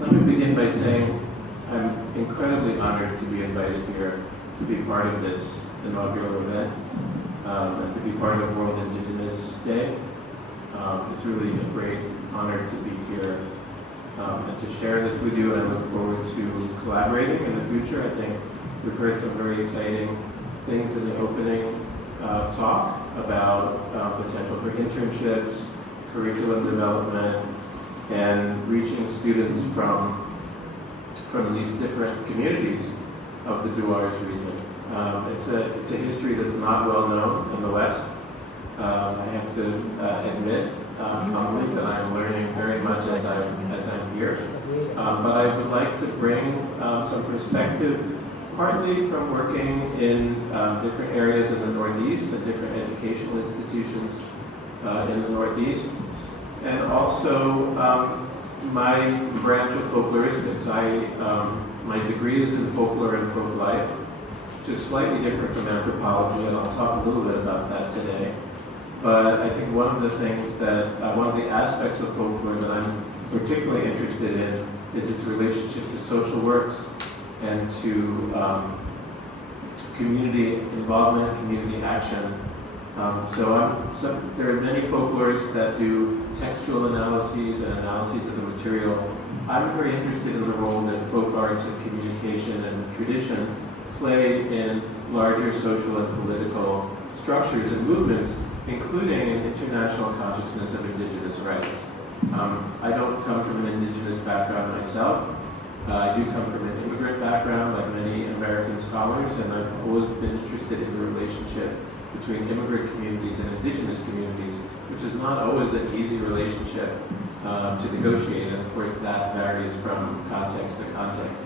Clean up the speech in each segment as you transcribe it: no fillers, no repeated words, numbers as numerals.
Let me begin by saying I'm incredibly honored to be invited here to be part of this inaugural event and to be part of World Indigenous Day. It's really a great honor to be here and to share this with you, and I look forward to collaborating in the future. I think we've heard some very exciting things in the opening talk about potential for internships, curriculum development, and reaching students from these different communities of the Dooars region. It's a history that's not well known in the West. I have to admit humbly that I'm learning very much as I'm here. But I would like to bring some perspective, partly from working in different areas in the Northeast and different educational institutions in the Northeast, and also my branch of folkloristics. My degree is in folklore and folk life, which is slightly different from anthropology, and I'll talk a little bit about that today. But I think one of the aspects of folklore that I'm particularly interested in is its relationship to social works and to community involvement, community action. There are many folklorists that do textual analyses and analyses of the material. I'm very interested in the role that folk arts and communication and tradition play in larger social and political structures and movements, including an international consciousness of Indigenous rights. I don't come from an Indigenous background myself. I do come from an immigrant background, like many American scholars, and I've always been interested in the relationship between immigrant communities and Indigenous communities, which is not always an easy relationship to negotiate, and of course that varies from context to context.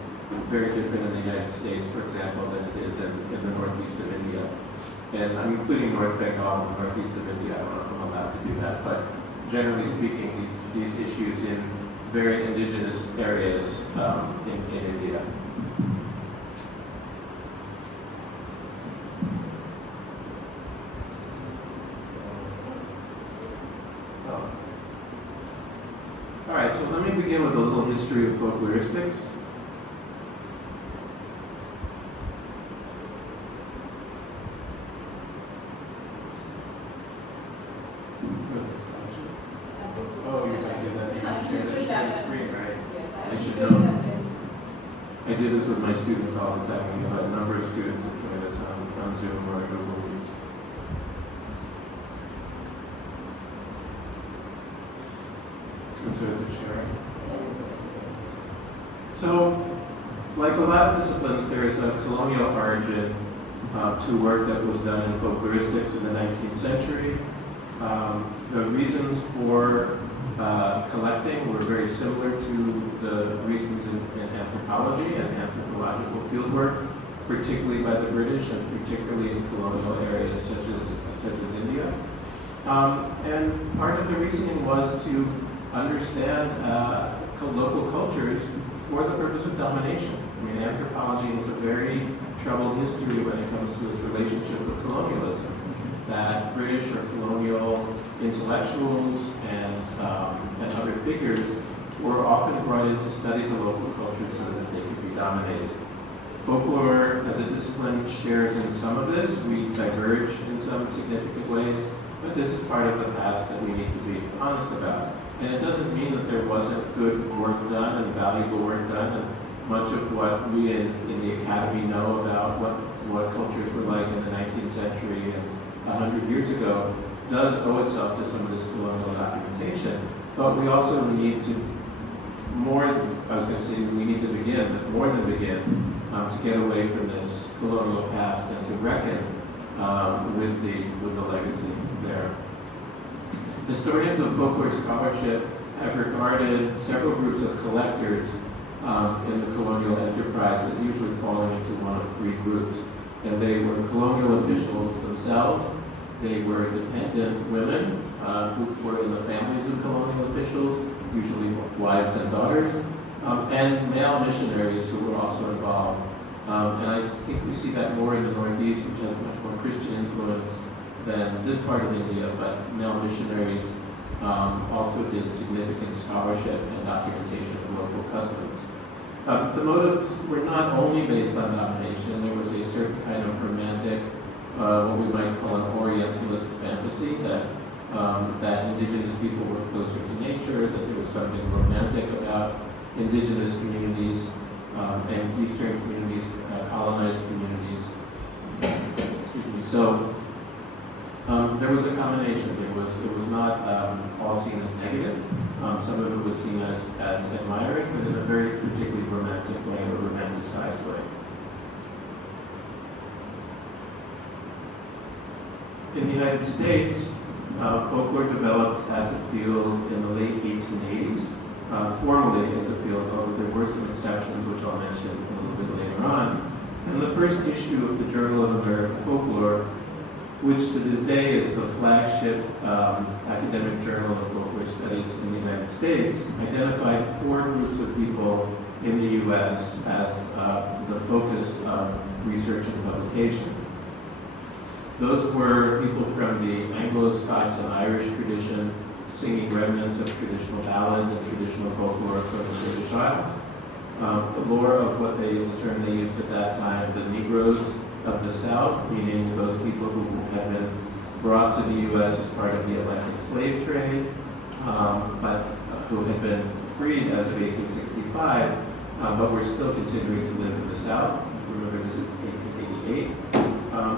Very different in the United States, for example, than it is in the northeast of India. And I'm including North Bengal and the northeast of India. I don't know if I'm allowed to do that, but generally speaking, these issues in very indigenous areas in India. All right, so let me begin with a little history of folkloristics. Oh, you're talking about that. You share the screen, right? Yes, I should know. I do this with my students all the time. We have a number of students that join us on Zoom or Google Meets. And so is it sharing? So, like a lot of disciplines, there is a colonial origin to work that was done in folkloristics in the 19th century. The reasons for collecting were very similar to the reasons in anthropology and anthropological fieldwork, particularly by the British and particularly in colonial areas such as India. And part of the reasoning was to understand local cultures for the purpose of domination. I mean, anthropology has a very troubled history when it comes to its relationship with colonialism. That British or colonial intellectuals and other figures were often brought in to study the local culture so that they could be dominated. Folklore as a discipline shares in some of this. We diverge in some significant ways, but this is part of the past that we need to be honest about. And it doesn't mean that there wasn't good work done and valuable work done, and much of what we in the academy know about what cultures were like in the 19th century and 100 years ago does owe itself to some of this colonial documentation. But we also need to we need to begin, but more than begin, to get away from this colonial past and to reckon with the legacy there. Historians of folklore scholarship have regarded several groups of collectors in the colonial enterprise as usually falling into one of three groups. And they were colonial officials themselves, they were dependent women who were in the families of colonial officials, usually wives and daughters, and male missionaries who were also involved. And I think we see that more in the Northeast, which has much more Christian influence than this part of India, but male missionaries also did significant scholarship and documentation of local customs. The motives were not only based on domination. There was a certain kind of romantic, what we might call an Orientalist fantasy that indigenous people were closer to nature, that there was something romantic about indigenous communities and Eastern communities, colonized communities. Excuse me. So there was a combination. It was not all seen as negative. Some of it was seen as admiring, but in a very particularly romantic way, or romanticized way. In the United States, folklore developed as a field in the late 1880s, formally as a field, although there were some exceptions, which I'll mention a little bit later on. And the first issue of the Journal of American Folklore, which to this day is the flagship academic journal of folklore studies in the United States, identified 4 groups of people in the U.S. as the focus of research and publication. Those were people from the Anglo-Scots and Irish tradition, singing remnants of traditional ballads and traditional folklore from the British Isles. The lore of the term they used at that time, the Negroes of the South, meaning those people who had been brought to the U.S. as part of the Atlantic slave trade, but who had been freed as of 1865, but were still continuing to live in the South. Remember, this is 1888.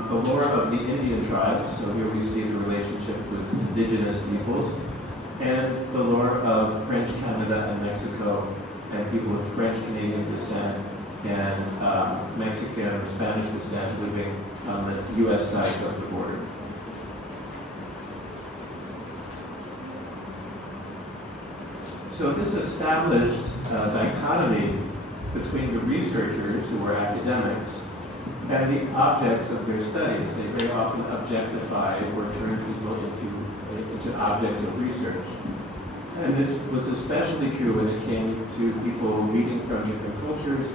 The lore of the Indian tribes, so here we see the relationship with indigenous peoples, and the lore of French Canada and Mexico, and people of French Canadian descent and Mexican or Spanish descent living on the U.S. side of the border. So this established dichotomy between the researchers, who were academics, and the objects of their studies. They very often objectify or turn people into objects of research. And this was especially true when it came to people meeting from different cultures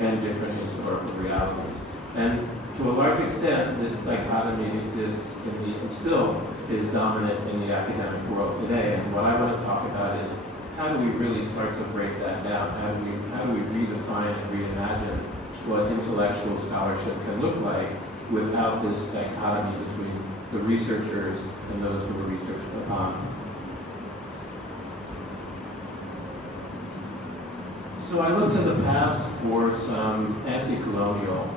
and different historical realities. And to a large extent, this dichotomy exists and still is dominant in the academic world today. And what I want to talk about is, how do we really start to break that down? How do we redefine and reimagine what intellectual scholarship can look like without this dichotomy between the researchers and those who are researched upon? So I looked in the past for some anti-colonial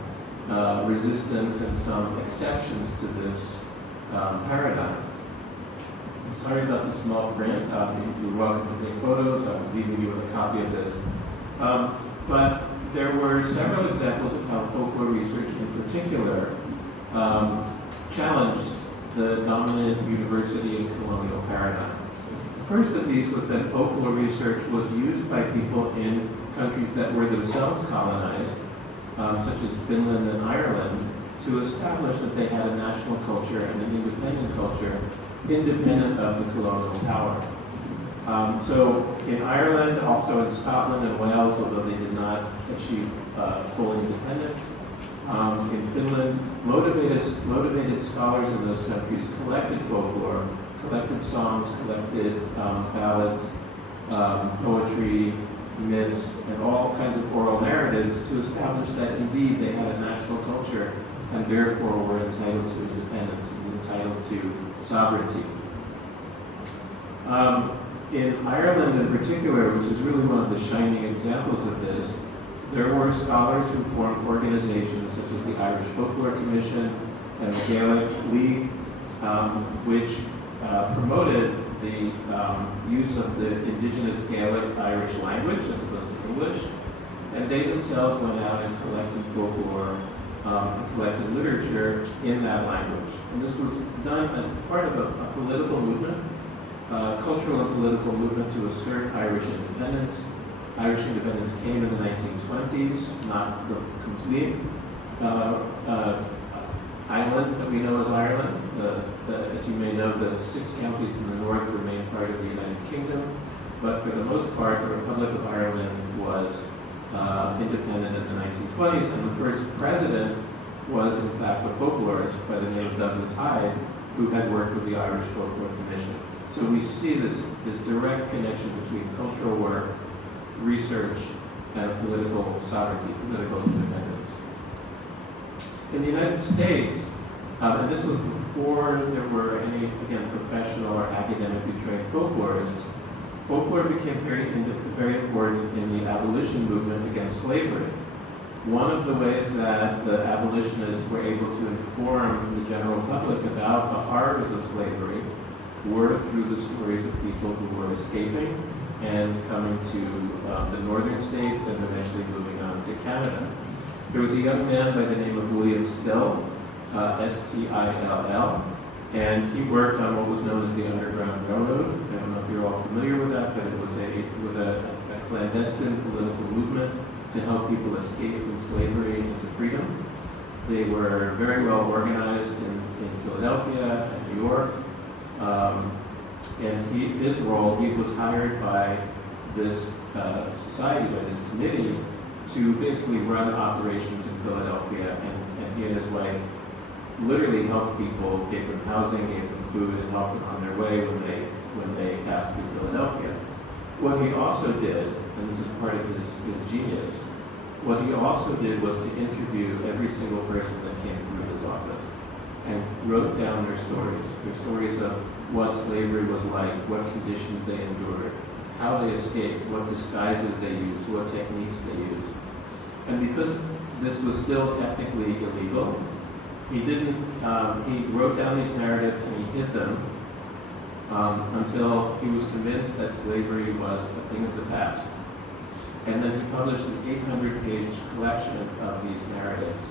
resistance and some exceptions to this paradigm. I'm sorry about the small print. You're welcome to take photos. I'm leaving you with a copy of this. But there were several examples of how folklore research in particular challenged the dominant university and colonial paradigm. The first of these was that folklore research was used by people in countries that were themselves colonized, such as Finland and Ireland, to establish that they had a national culture and an independent culture, independent of the colonial power. So in Ireland, also in Scotland and Wales, although they did not achieve full independence, in Finland, motivated scholars in those countries collected folklore, collected songs, collected ballads, poetry, myths, and all kinds of oral narratives to establish that indeed they had a national culture and therefore were entitled to independence and entitled to sovereignty. In Ireland in particular, which is really one of the shining examples of this, there were scholars who formed organizations such as the Irish Folklore Commission and the Gaelic League, which promoted the use of the indigenous Gaelic Irish language as opposed to English, and they themselves went out and collected folklore and collected literature in that language. And this was done as part of a political movement, cultural and political movement to assert Irish independence. Irish independence came in the 1920s, not the complete island that we know as Ireland. As you may know, the 6 counties in the north remain part of the United Kingdom, but for the most part, the Republic of Ireland was independent in the 1920s, and the first president was, in fact, a folklorist by the name of Douglas Hyde, who had worked with the Irish Folklore Commission. So we see this direct connection between cultural work, research, and political sovereignty, political independence. In the United States, and this was before there were any, again, professional or academically trained folklorists, folklore became very important in the abolition movement against slavery. One of the ways that the abolitionists were able to inform the general public about the horrors of slavery were through the stories of people who were escaping and coming to the northern states and eventually moving on to Canada. There was a young man by the name of William Still, S-T-I-L-L, and he worked on what was known as the Underground Railroad. I don't know if you're all familiar with that, but it was a clandestine political movement to help people escape from slavery into freedom. They were very well organized in Philadelphia and New York. And his role, he was hired by this society, by this committee, to basically run operations in Philadelphia, and he and his wife literally helped people, gave them housing, gave them food, and helped them on their way when they passed through Philadelphia. What he also did, and this is part of his genius, what he also did was to interview every single person that came through his office and wrote down their stories of what slavery was like, what conditions they endured, how they escaped, what disguises they used, what techniques they used. And because this was still technically illegal, he wrote down these narratives and he hid them until he was convinced that slavery was a thing of the past. And then he published an 800-page collection of these narratives,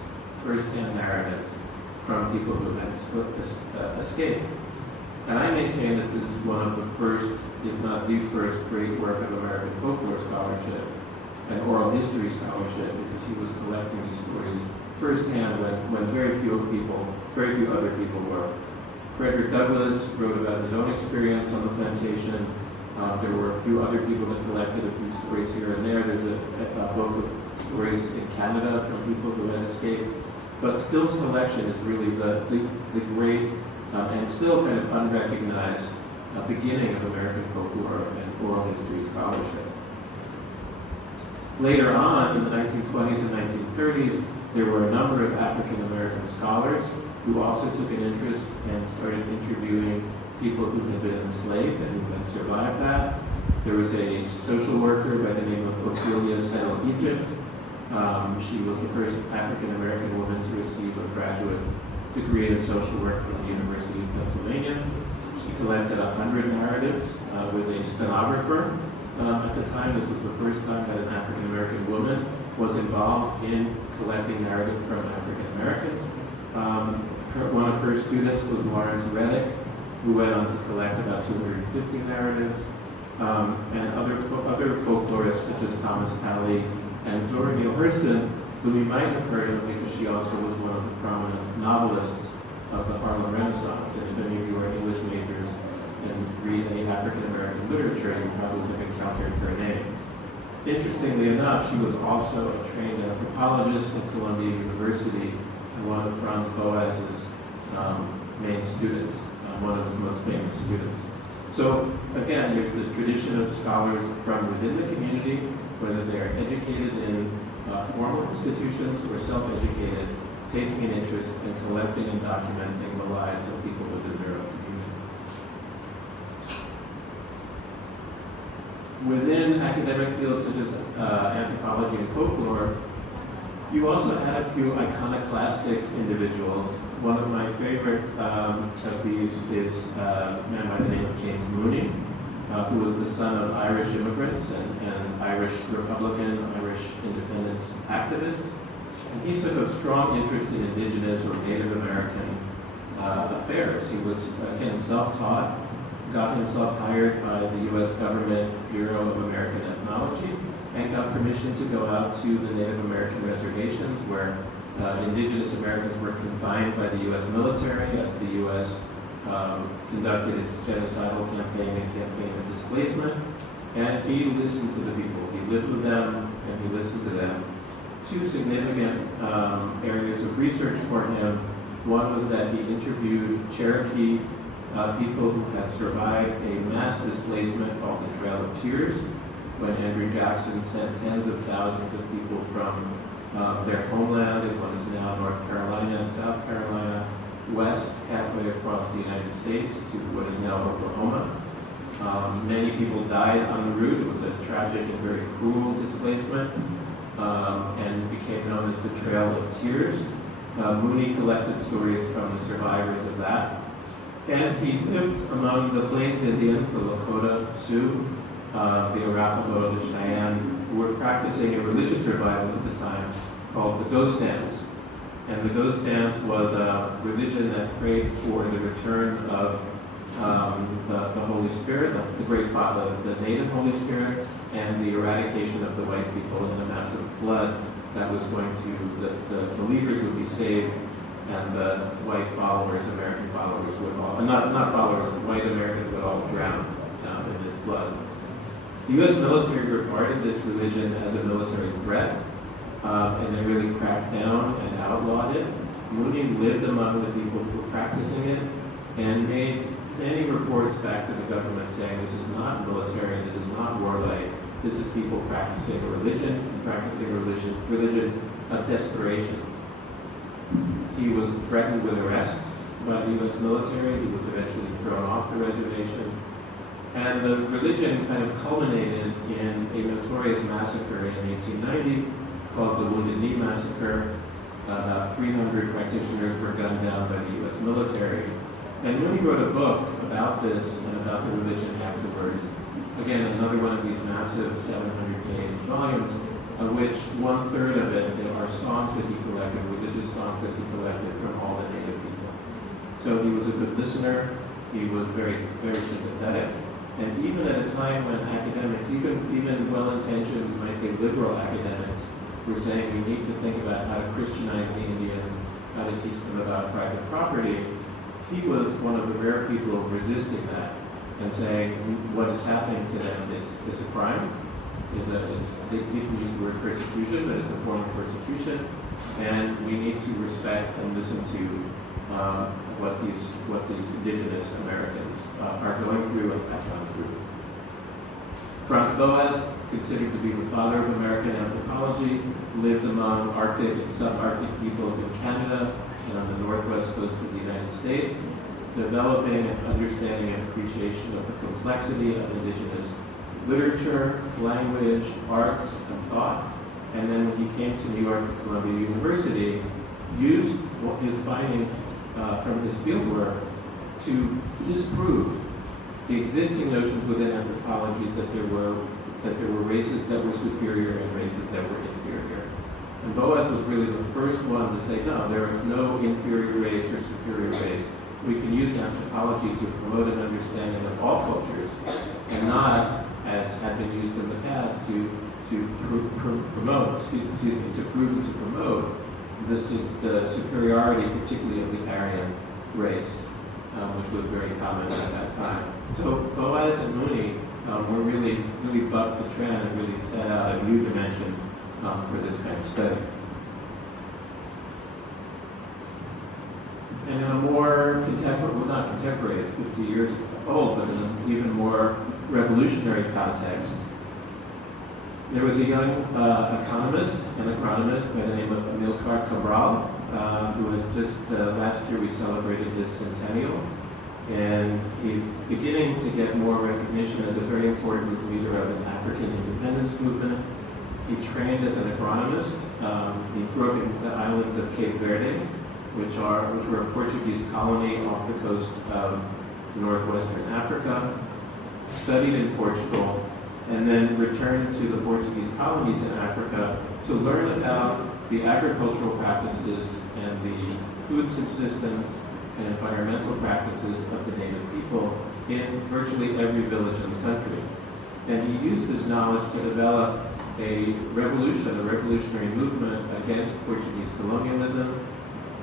first-hand narratives, from people who had escaped. And I maintain that this is one of the first, if not the first, great work of American folklore scholarship and oral history scholarship, because he was collecting these stories firsthand when very few other people were. Frederick Douglass wrote about his own experience on the plantation. There were a few other people that collected a few stories here and there. There's a book of stories in Canada from people who had escaped. But Still's collection is really the great and still kind of unrecognized beginning of American folklore and oral history scholarship. Later on, in the 1920s and 1930s, there were a number of African American scholars who also took an interest and started interviewing people who had been enslaved and who had survived that. There was a social worker by the name of Ophelia Settle Egypt. She was the first African American woman to receive a graduate degree in social work from the University of Pennsylvania. She collected 100 narratives with a stenographer. At the time, this was the first time that an African American woman was involved in collecting narrative from African Americans. One of her students was Lawrence Reddick, who went on to collect about 250 narratives, and other folklorists such as Thomas Cowley and Zora Neale Hurston, who we might have heard of because she also was one of the prominent novelists of the Harlem Renaissance. And if any of you are English majors and read any African American literature, you probably have encountered her name. Interestingly enough, she was also a trained anthropologist at Columbia University and one of Franz Boas's main students, one of his most famous students. So again, there's this tradition of scholars from within the community, whether they're educated in formal institutions or self-educated, taking an interest in collecting and documenting the lives of people within their own community. Within academic fields such as anthropology and folklore, you also had a few iconoclastic individuals. One of my favorite of these is a man by the name of James Mooney, who was the son of Irish immigrants and Irish Republican, Irish independence activists. And he took a strong interest in Indigenous or Native American affairs. He was, again, self-taught, got himself hired by the U.S. Government Bureau of American Ethnology, and got permission to go out to the Native American reservations where Indigenous Americans were confined by the U.S. military as the U.S. Conducted its genocidal campaign and campaign of displacement. And he listened to the people. He lived with them and he listened to them. Two significant areas of research for him. One was that he interviewed Cherokee people who had survived a mass displacement called the Trail of Tears, when Andrew Jackson sent tens of thousands of people from their homeland in what is now North Carolina and South Carolina, west halfway across the United States to what is now Oklahoma. Many people died on the route. It was a tragic and very cruel displacement, and became known as the Trail of Tears. Mooney collected stories from the survivors of that. And he lived among the Plains Indians, the Lakota Sioux, the Arapaho, the Cheyenne, who were practicing a religious revival at the time called the Ghost Dance. And the Ghost Dance was a religion that prayed for the return of the Holy Spirit, the Great Father, the native Holy Spirit, and the eradication of the white people in a massive flood that was going to, the believers would be saved, and the white followers, American followers, would all, not followers, but white Americans would all drown in this flood. The U.S. military regarded this religion as a military threat, and they really cracked down and outlawed it. Mooney lived among the people who were practicing it, and made many reports back to the government saying this is not military, this is not warlike, this is people practicing a religion, and practicing a religion of desperation. He was threatened with arrest by the U.S. military. He was eventually thrown off the reservation. And the religion kind of culminated in a notorious massacre in 1890 called the Wounded Knee Massacre. About 300 practitioners were gunned down by the U.S. military. And Mooney wrote a book about this and about the religion afterwards. Again, another one of these massive 700-page volumes, of which 1/3 of it are songs that he collected, religious songs that he collected from all the native people. So he was a good listener. He was very, very sympathetic. And even at a time when academics, even well-intentioned, we might say liberal academics, were saying we need to think about how to Christianize the Indians, how to teach them about private property, he was one of the rare people resisting that and saying what is happening to them is a crime, they use the word persecution, but it's a form of persecution, and we need to respect and listen to what these indigenous Americans are going through and have gone through. Franz Boas, considered to be the father of American anthropology, lived among Arctic and subarctic peoples in Canada and on the northwest coast of the United States, developing an understanding and appreciation of the complexity of indigenous literature, language, arts, and thought. And then when he came to New York at Columbia University, used his findings from his fieldwork to disprove the existing notions within anthropology that there were races that were superior and races that were inferior. And Boas was really the first one to say, no, there is no inferior race or superior race. We can use anthropology to promote an understanding of all cultures, and not, as had been used in the past, to prove and to promote the superiority, particularly of the Aryan race, which was very common at that time. So Boas and Mooney were really bucked the trend and really set out a new dimension for this kind of study. And in a more not contemporary, it's 50 years old, but in an even more revolutionary context, there was a young economist and agronomist by the name of Amilcar Cabral, who was just, last year we celebrated his centennial, and he's beginning to get more recognition as a very important leader of an African independence movement. He trained as an agronomist. He grew up in the islands of Cape Verde, which were a Portuguese colony off the coast of northwestern Africa, studied in Portugal, and then returned to the Portuguese colonies in Africa to learn about the agricultural practices and the food subsistence and environmental practices of the native people in virtually every village in the country. And he used this knowledge to develop a revolutionary movement against Portuguese colonialism.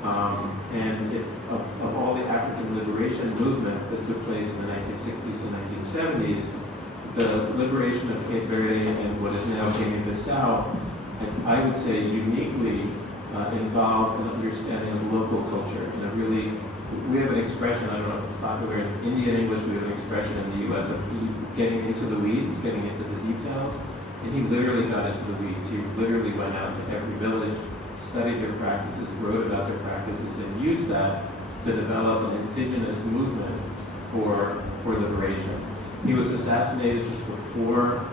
And it's of all the African liberation movements that took place in the 1960s and 1970s, the liberation of Cape Verde and what is now Guinea-Bissau, I would say uniquely involved an understanding of local culture in a really we have an expression, I don't know if it's popular in Indian English, we have an expression in the US of getting into the weeds, getting into the details. And he literally got into the weeds. He literally went out to every village, studied their practices, wrote about their practices, and used that to develop an indigenous movement for liberation. He was assassinated just before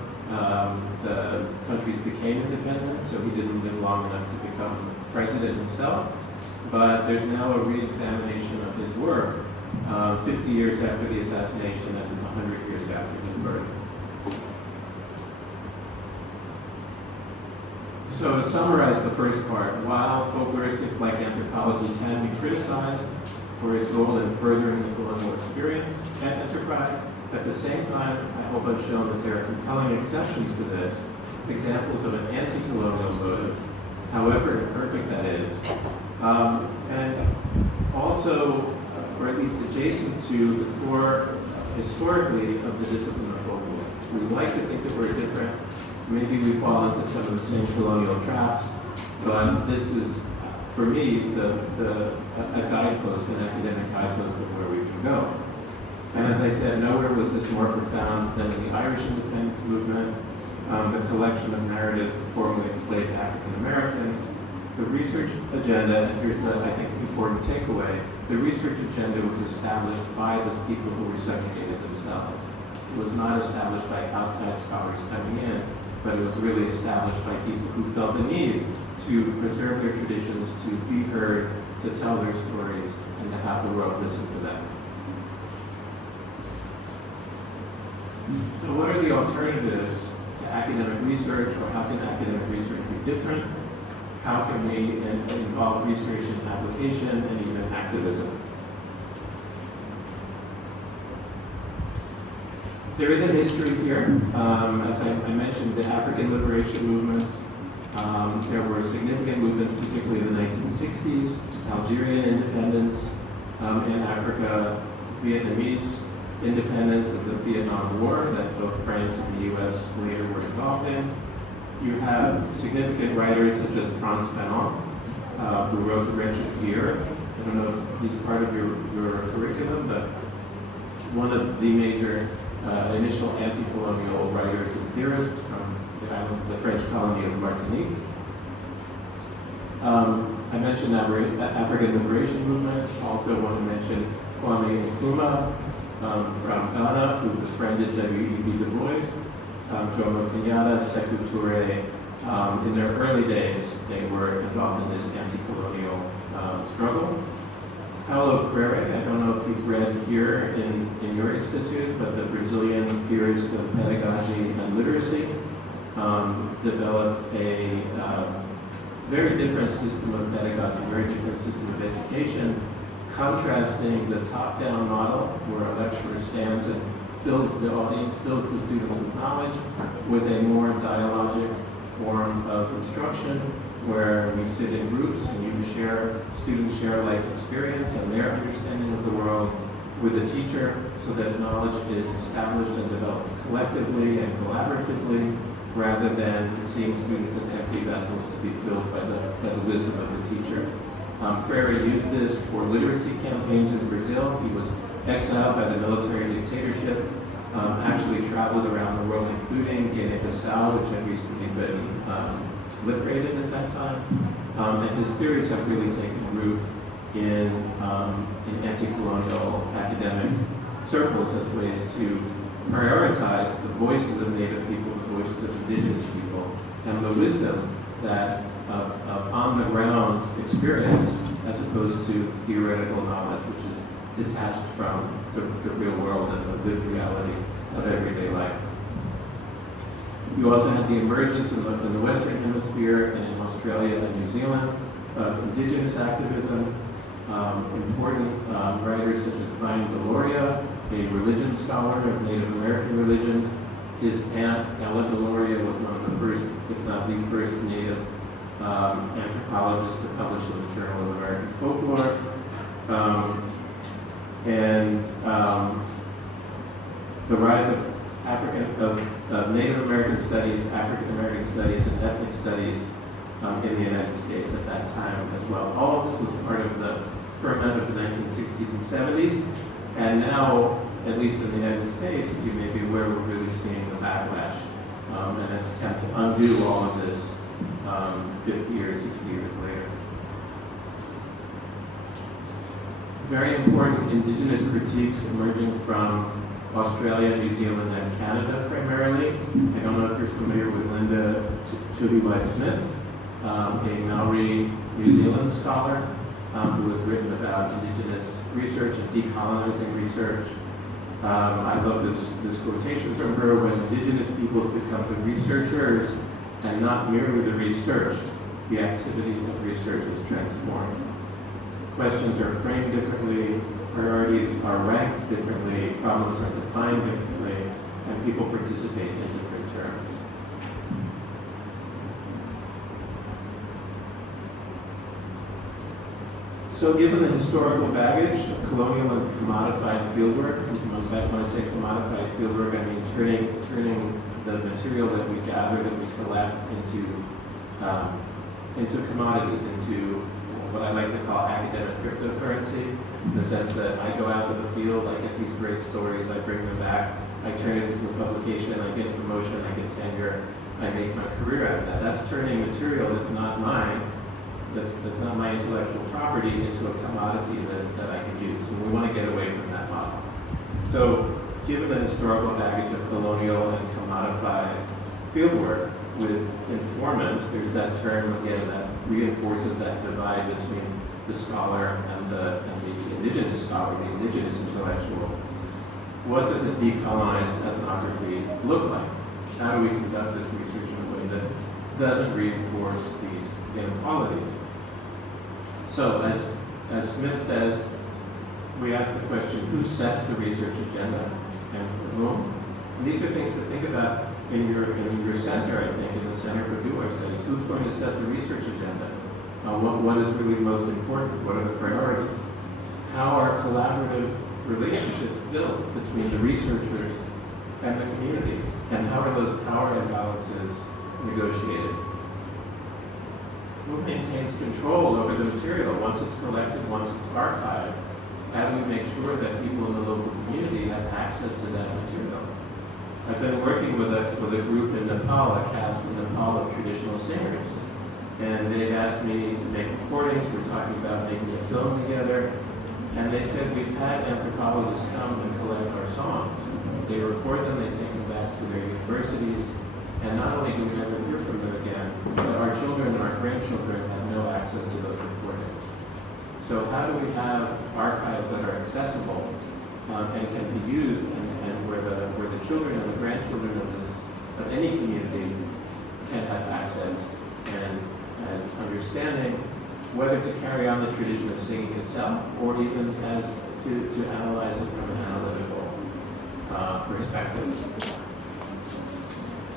the countries became independent, so he didn't live long enough to become president himself. But there's now a re-examination of his work 50 years after the assassination and 100 years after his birth. So to summarize the first part, while folkloristics like anthropology can be criticized for its role in furthering the colonial experience and enterprise, at the same time, I hope I've shown that there are compelling exceptions to this, examples of an anti-colonial motive, however imperfect that is, and also, or at least adjacent to the core, historically, of the discipline of folklore. We like to think that we're different. Maybe we fall into some of the same colonial traps, but this is, for me, a guidepost, an academic guidepost of where we can go. And as I said, nowhere was this more profound than in the Irish independence movement, the collection of narratives of formerly enslaved African Americans, the research agenda, and here's the, I think, the important takeaway, the research agenda was established by the people who were subjugated themselves. It was not established by outside scholars coming in, but it was really established by people who felt the need to preserve their traditions, to be heard, to tell their stories, and to have the world listen to them. So what are the alternatives to academic research, or how can academic research be different? How can we involve research in application and even activism? There is a history here. As I mentioned, the African liberation movements. There were significant movements, particularly in the 1960s, Algerian independence in Africa, Vietnamese independence of the Vietnam War that both France and the US later were involved in. You have significant writers such as Frantz Fanon, who wrote The Wretched of the Earth. I don't know if he's part of your curriculum, but one of the major initial anti-colonial writers and theorists from the French colony of Martinique. I mentioned African liberation movements. Also want to mention Kwame Nkrumah from Ghana, who befriended W.E.B. Du Bois. Jomo Kenyatta, Sekou Touré. In their early days, they were involved in this anti-colonial struggle. Paulo Freire, I don't know if he's read here in your institute, but the Brazilian theorist of pedagogy and literacy, developed a very different system of pedagogy, very different system of education, contrasting the top-down model where a lecturer stands and fills the audience, fills the students with knowledge, with a more dialogic form of instruction where we sit in groups and students share life experience and their understanding of the world with a teacher so that knowledge is established and developed collectively and collaboratively rather than seeing students as empty vessels to be filled by the wisdom of the teacher. Freire used this for literacy campaigns in Brazil. He was exiled by the military dictatorship, actually traveled around the world, including Guinea-Bissau, which had recently been liberated at that time. And his theories have really taken root in anti-colonial academic circles as ways to prioritize the voices of Native people, the voices of Indigenous people, and the wisdom that of on-the-ground experience as opposed to theoretical knowledge, which is detached from the real world and the lived reality of everyday life. You also had the emergence in the Western Hemisphere and in Australia and New Zealand of Indigenous activism. Important writers such as Brian Deloria, a religion scholar of Native American religions. His aunt, Ella Deloria, was one of the first, if not the first, Native anthropologists to publish in the Journal of American Folklore. The rise of Native American studies, African American studies, and ethnic studies in the United States at that time as well. All of this was part of the ferment of the 1960s and 70s. And now, at least in the United States, as you may be aware, we're really seeing the backlash and an attempt to undo all of this 50 years, 60 years later. Very important Indigenous critiques emerging from Australia, New Zealand, and Canada primarily. I don't know if you're familiar with Linda Tuhiwai-Smith, a Maori New Zealand scholar who has written about Indigenous research and decolonizing research. I love this quotation from her: when Indigenous peoples become the researchers and not merely the researched, the activity of research is transformed. Questions are framed differently, priorities are ranked differently, problems are defined differently, and people participate in different terms. So given the historical baggage of colonial and commodified fieldwork, when I say commodified fieldwork, I mean turning the material that we gather, that we collect into commodities, into what I like to call academic cryptocurrency, in the sense that I go out to the field, I get these great stories, I bring them back, I turn it into a publication, I get promotion, I get tenure, I make my career out of that. That's turning material that's not mine, that's not my intellectual property, into a commodity that I can use. And we want to get away from that model. So given the historical baggage of colonial and commodified fieldwork with informants, there's that term again that reinforces that divide between the scholar and the Indigenous scholar, the Indigenous intellectual. What does a decolonized ethnography look like? How do we conduct this research in a way that doesn't reinforce these inequalities? So, as Smith says, we ask the question, who sets the research agenda and for whom? And these are things to think about in your center, I think, in the Center for Dooars Studies. Who's going to set the research agenda? What is really most important? What are the priorities? How are collaborative relationships built between the researchers and the community? And how are those power imbalances negotiated? Who maintains control over the material once it's collected, once it's archived? How do we make sure that people in the local community have access to that material? I've been working with a group in Nepal, a cast in Nepal of traditional singers. And they've asked me to make recordings. We're talking about making a film together. And they said, we've had anthropologists come and collect our songs. They record them, they take them back to their universities. And not only do we never hear from them again, but our children and our grandchildren have no access to those recordings. So how do we have archives that are accessible and can be used, and where the children and the grandchildren of any community can have access and understanding whether to carry on the tradition of singing itself or even as to analyze it from an analytical perspective.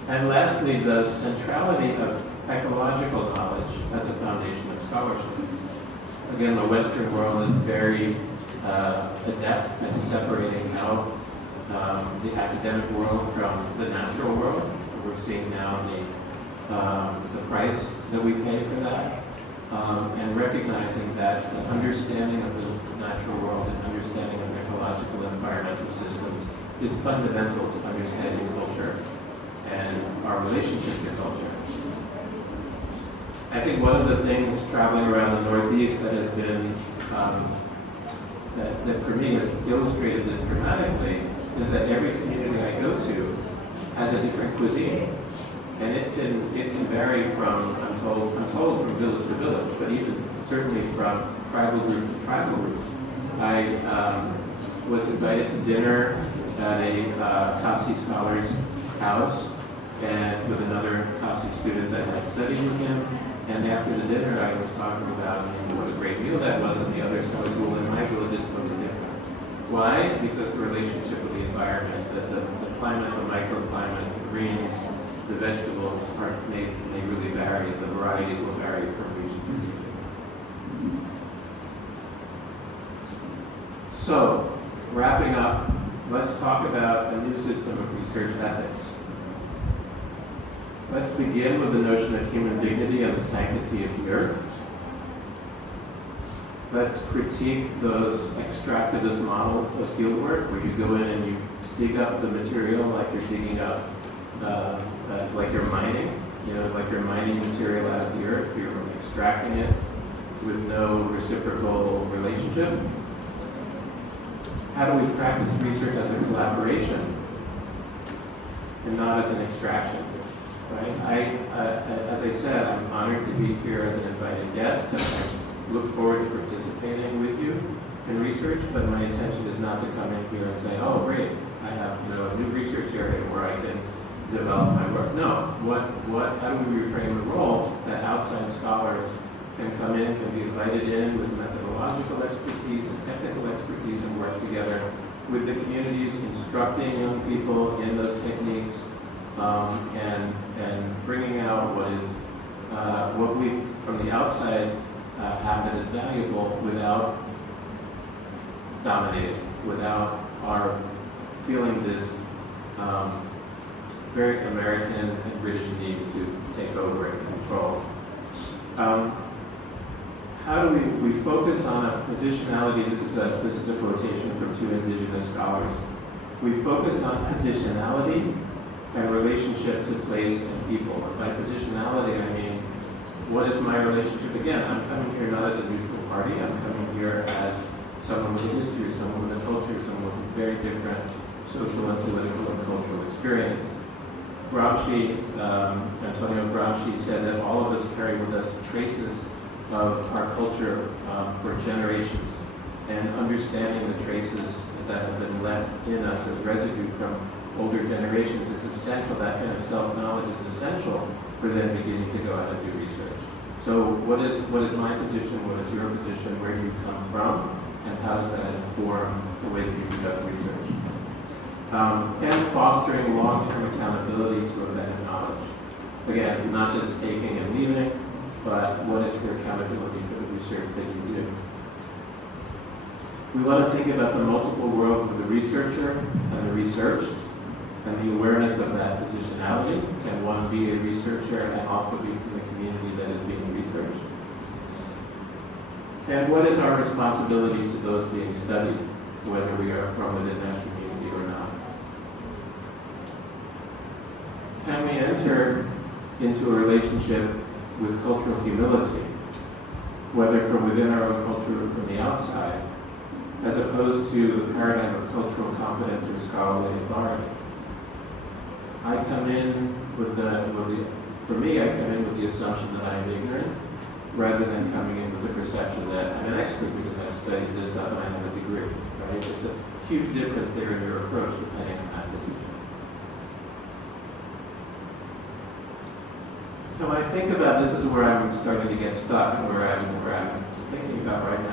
And lastly, the centrality of ecological knowledge as a foundation of scholarship. Again, the Western world is very adept at separating out the academic world from the natural world. We're seeing now the price that we pay for that, and recognizing that the understanding of the natural world and understanding of ecological and environmental systems is fundamental to understanding culture and our relationship to culture. I think one of the things traveling around the Northeast that has been, that for me has illustrated this dramatically, is that every community I go to has a different cuisine. And it can vary from, I'm told from village to village, but even certainly from tribal group to tribal group. I was invited to dinner at a Kasi scholar's house, and with another Kasi student that had studied with him. And after the dinner, I was talking about what a great meal that was, and the other scholars, well, in my village it's totally different. Why? Because the relationship with the environment, the climate, the microclimate, the greens, the vegetables may really vary. The varieties will vary from region to region. So, wrapping up, let's talk about a new system of research ethics. Let's begin with the notion of human dignity and the sanctity of the earth. Let's critique those extractivist models of fieldwork where you go in and you dig up the material like you're digging up, like you're mining, like you're mining material out of the earth, you're extracting it with no reciprocal relationship. How do we practice research as a collaboration and not as an extraction? Right? As I said, I'm honored to be here as an invited guest, and I look forward to participating with you in research, but my intention is not to come in here and say, oh great, I have a new research area where I can develop my work. No, how do we reframe the role that outside scholars can come in, can be invited in with methodological expertise and technical expertise and work together with the communities, instructing young people in those techniques, and bringing out what we from the outside have that is valuable without dominating, without our feeling this very American and British need to take over and control. How do we focus on a positionality? This is a quotation from two Indigenous scholars. We focus on positionality and relationship to place and people. And by positionality, I mean, what is my relationship? Again, I'm coming here not as a neutral party. I'm coming here as someone with a history, someone with a culture, someone with a very different social and political and cultural experience. Antonio Gramsci said that all of us carry with us traces of our culture for generations, and understanding the traces that have been left in us as residue from older generations is essential. That kind of self-knowledge is essential for then beginning to go out and do research. So what is my position, what is your position, where do you come from, and how does that inform the way that you conduct research? And fostering long-term accountability to a better knowledge. Again, not just taking and leaving, but what is your accountability for the research that you do? We want to think about the multiple worlds of the researcher and the researched, and the awareness of that positionality. Can one be a researcher and also be from the community that is being researched? And what is our responsibility to those being studied, whether we are from within that community or not? Can we enter into a relationship with cultural humility, whether from within our own culture or from the outside, as opposed to the paradigm of cultural competence or scholarly authority? I come in with the assumption that I am ignorant, rather than coming in with the perception that I'm an expert because I've studied this stuff and I have a degree, right? There's a huge difference there in your approach depending on that decision. So I think about, this is where I'm starting to get stuck and where I'm thinking about right now.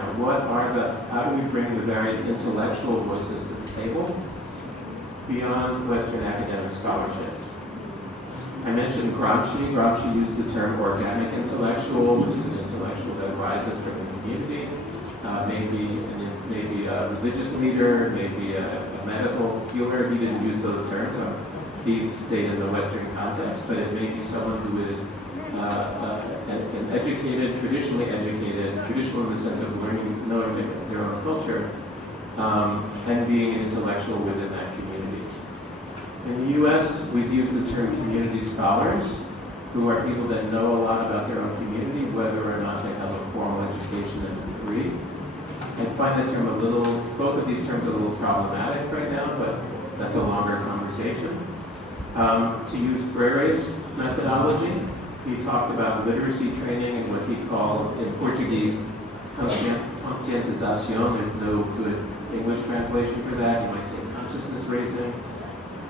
How do we bring the very intellectual voices to the table beyond Western academic scholarship? I mentioned Gramsci. Gramsci used the term organic intellectual, which is an intellectual that arises from the community, maybe a religious leader, maybe a medical healer. He didn't use those terms. He stayed in the Western context, but it may be someone who is an educated, traditional in the sense of knowing their own culture, and being an intellectual within that community. In the U.S., we've used the term community scholars, who are people that know a lot about their own community, whether or not they have a formal education and a degree. I find that term both of these terms are a little problematic right now, but that's a longer conversation. To use Freire's methodology, he talked about literacy training and what he called, in Portuguese, conscientización. There's no good English translation for that. You might say consciousness raising.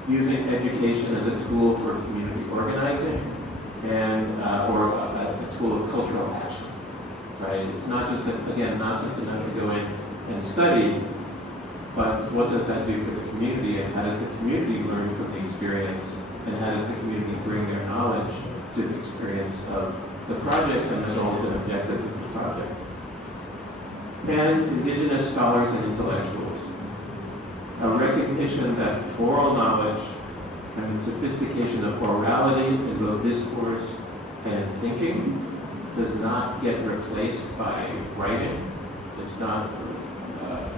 Using education as a tool for community organizing and or a tool of cultural action, right? It's not just enough to go in and study, but what does that do for the community, and how does the community learn from the experience, and how does the community bring their knowledge to the experience of the project and the goals and objectives of the project? And Indigenous scholars and intellectuals. A recognition that oral knowledge and the sophistication of orality in both discourse and in thinking does not get replaced by writing. It's not,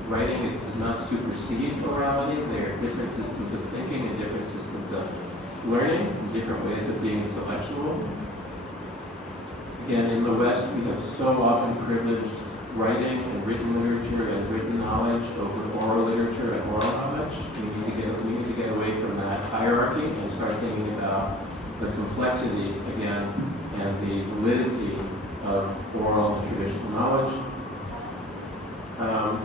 writing does not supersede orality. There are different systems of thinking and different systems of learning and different ways of being intellectual. Again, in the West, we have so often privileged writing and written literature and written knowledge over oral literature and oral knowledge. We need to get away from that hierarchy and start thinking about the complexity, again, and the validity of oral and traditional knowledge.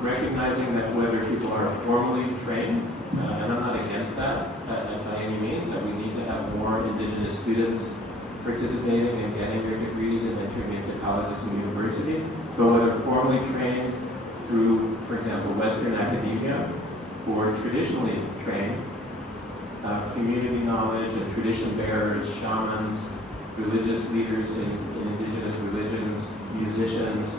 Recognizing that whether people are formally trained, and I'm not against that by any means, that we need to have more Indigenous students participating and getting their degrees and entering into colleges and universities, but whether formally trained through, for example, Western academia, or traditionally trained, community knowledge and tradition bearers, shamans, religious leaders in Indigenous religions, musicians,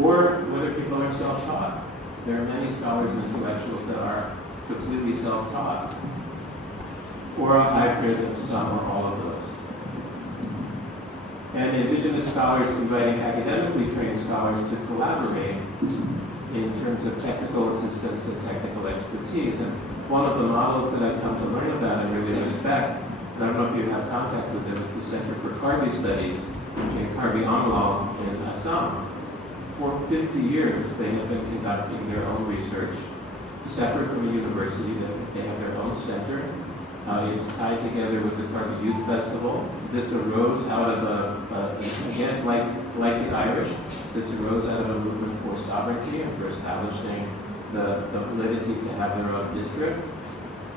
or whether people are self-taught. There are many scholars and intellectuals that are completely self-taught, or a hybrid of some or all of those. And Indigenous scholars inviting academically trained scholars to collaborate in terms of technical assistance and technical expertise. And one of the models that I've come to learn about and really respect, and I don't know if you have contact with them, is the Center for Karbi Studies in Karbi Anglong in Assam. For 50 years, they have been conducting their own research, separate from the university. They have their own center. It's tied together with the Karbi Youth Festival. This arose out of again, like the Irish, this arose out of a movement for sovereignty and for establishing the validity to have their own district,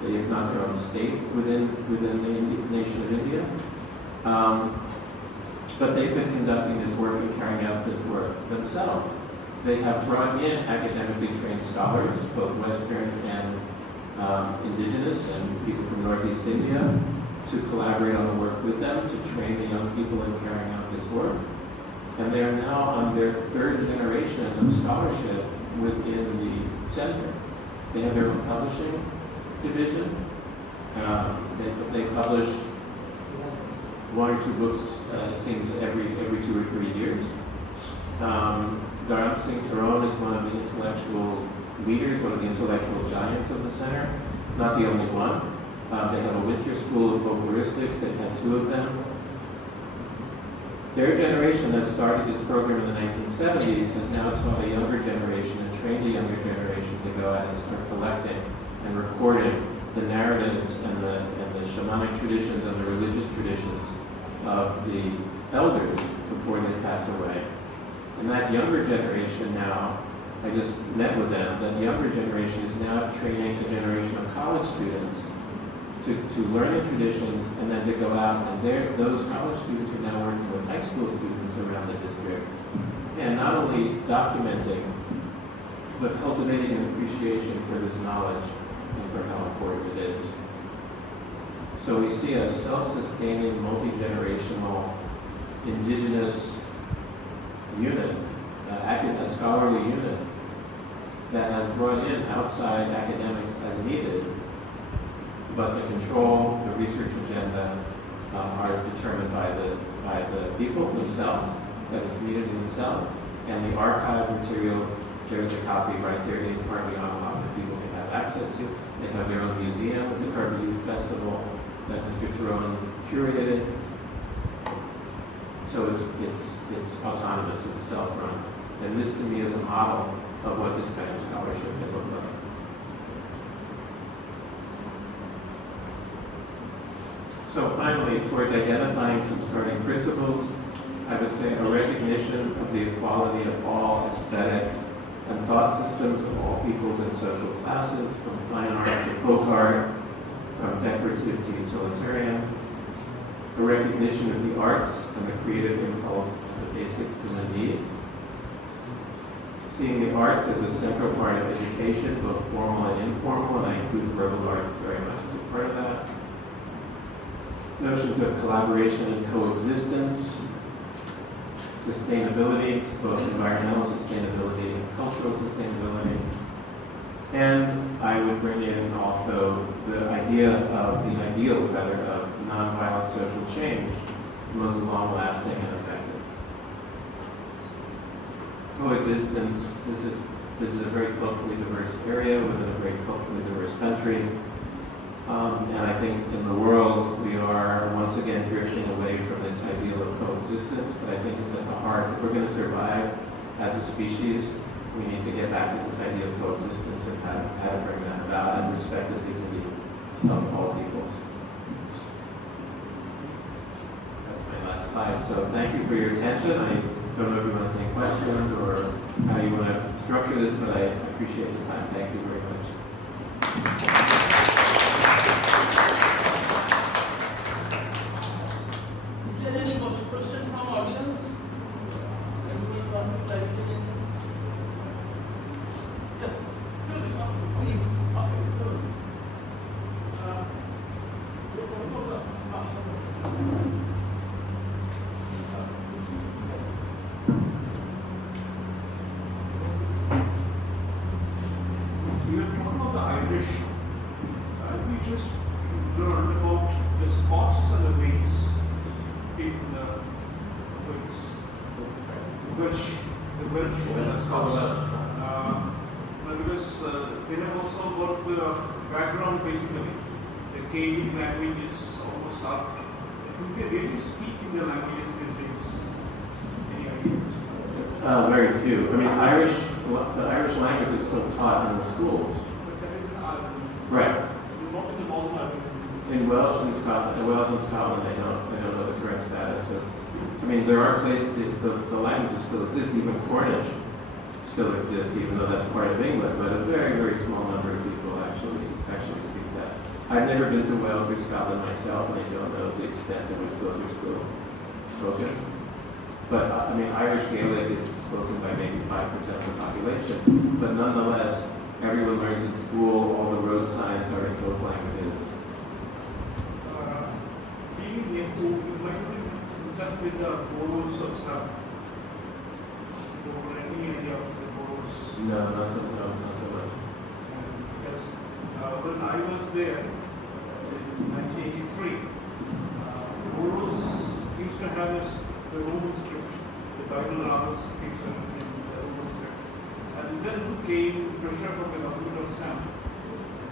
if not their own state within the nation of India. But they've been conducting this work and carrying out this work themselves. They have brought in academically trained scholars, both Western and Indigenous, and people from Northeast India, to collaborate on the work with them, to train the young people in carrying out this work. And they are now on their third generation of scholarship within the center. They have their own publishing division. They publish one or two books, it seems, every 2 or 3 years. Dharam Singh Taron is one of the intellectual leaders, one of the intellectual giants of the center, not the only one. They have a winter school of folkloristics. They've had 2 of them. Their generation that started this program in the 1970s has now taught a younger generation and trained a younger generation to go out and start collecting and recording the narratives and the shamanic traditions and the religious traditions of the elders before they pass away. And that younger generation now, I just met with them, that younger generation is now training a generation of college students to learn the traditions and then to go out, and those college students are now working with high school students around the district, and not only documenting, but cultivating an appreciation for this knowledge and for how important it is. So we see a self-sustaining, multi-generational, Indigenous unit, a scholarly unit that has brought in outside academics as needed, but the control, the research agenda are determined by the people themselves, by the community themselves, and the archive materials. There's a copy right there in Karbi Anglong that people can have access to. They have their own museum at the Karbi Youth Festival that Mr. Taron curated. So it's autonomous, it's self-run. And this to me is a model of what this kind of scholarship can look like. So finally, towards identifying some starting principles, I would say a recognition of the equality of all aesthetic and thought systems of all peoples and social classes, from fine art to folk art, from decorative to utilitarian. A recognition of the arts and the creative impulse as a basic human need. Seeing the arts as a central part of education, both formal and informal, and I include verbal arts very much as a part of that. Notions of collaboration and coexistence, sustainability, both environmental sustainability and cultural sustainability. And I would bring in also the ideal of nonviolent social change, the most long-lasting and effective. coexistence. This is a very culturally diverse area within a very culturally diverse country. And I think in the world we are once again drifting away from this ideal of coexistence, but I think it's at the heart. If we're going to survive as a species, we need to get back to this idea of coexistence and how to bring that about and respect the dignity of all peoples. That's my last slide. So thank you for your attention. I don't know if you want to take questions or how you want to structure this, but I appreciate the time. Thank you very much. Is there any question from audience? Anyone want to clarify anything? Yeah. Okay. We are talking about the Irish. We just learned about the Scots and the Wales in the Welsh and the Scots. Because they have also got the background basically. The Gaelic languages almost up. Do they really speak in their languages these days? Any idea? Very few. I mean, the Irish language is still taught in the schools. But that is an Ireland. Right. Not in the Northern Ireland. In Wales and Scotland, they don't know the correct status of. I mean, there are places the languages still exist. Even Cornish still exists, even though that's part of England. But a very, very small number of people actually speak that. I've never been to Wales or Scotland myself, and I don't know the extent to which those are still spoken. But I mean, Irish Gaelic is spoken by maybe 5% of the population. But nonetheless, everyone learns in school. All the road signs are in both languages. Being near to, you might be in touch with the Boros of some. Or any idea of the Boros? No, not so much. Because when I was there in 1983, Boros used to have the Roman script, the Bible and others used to have in the Roman script. And then came pressure from the government of Sam.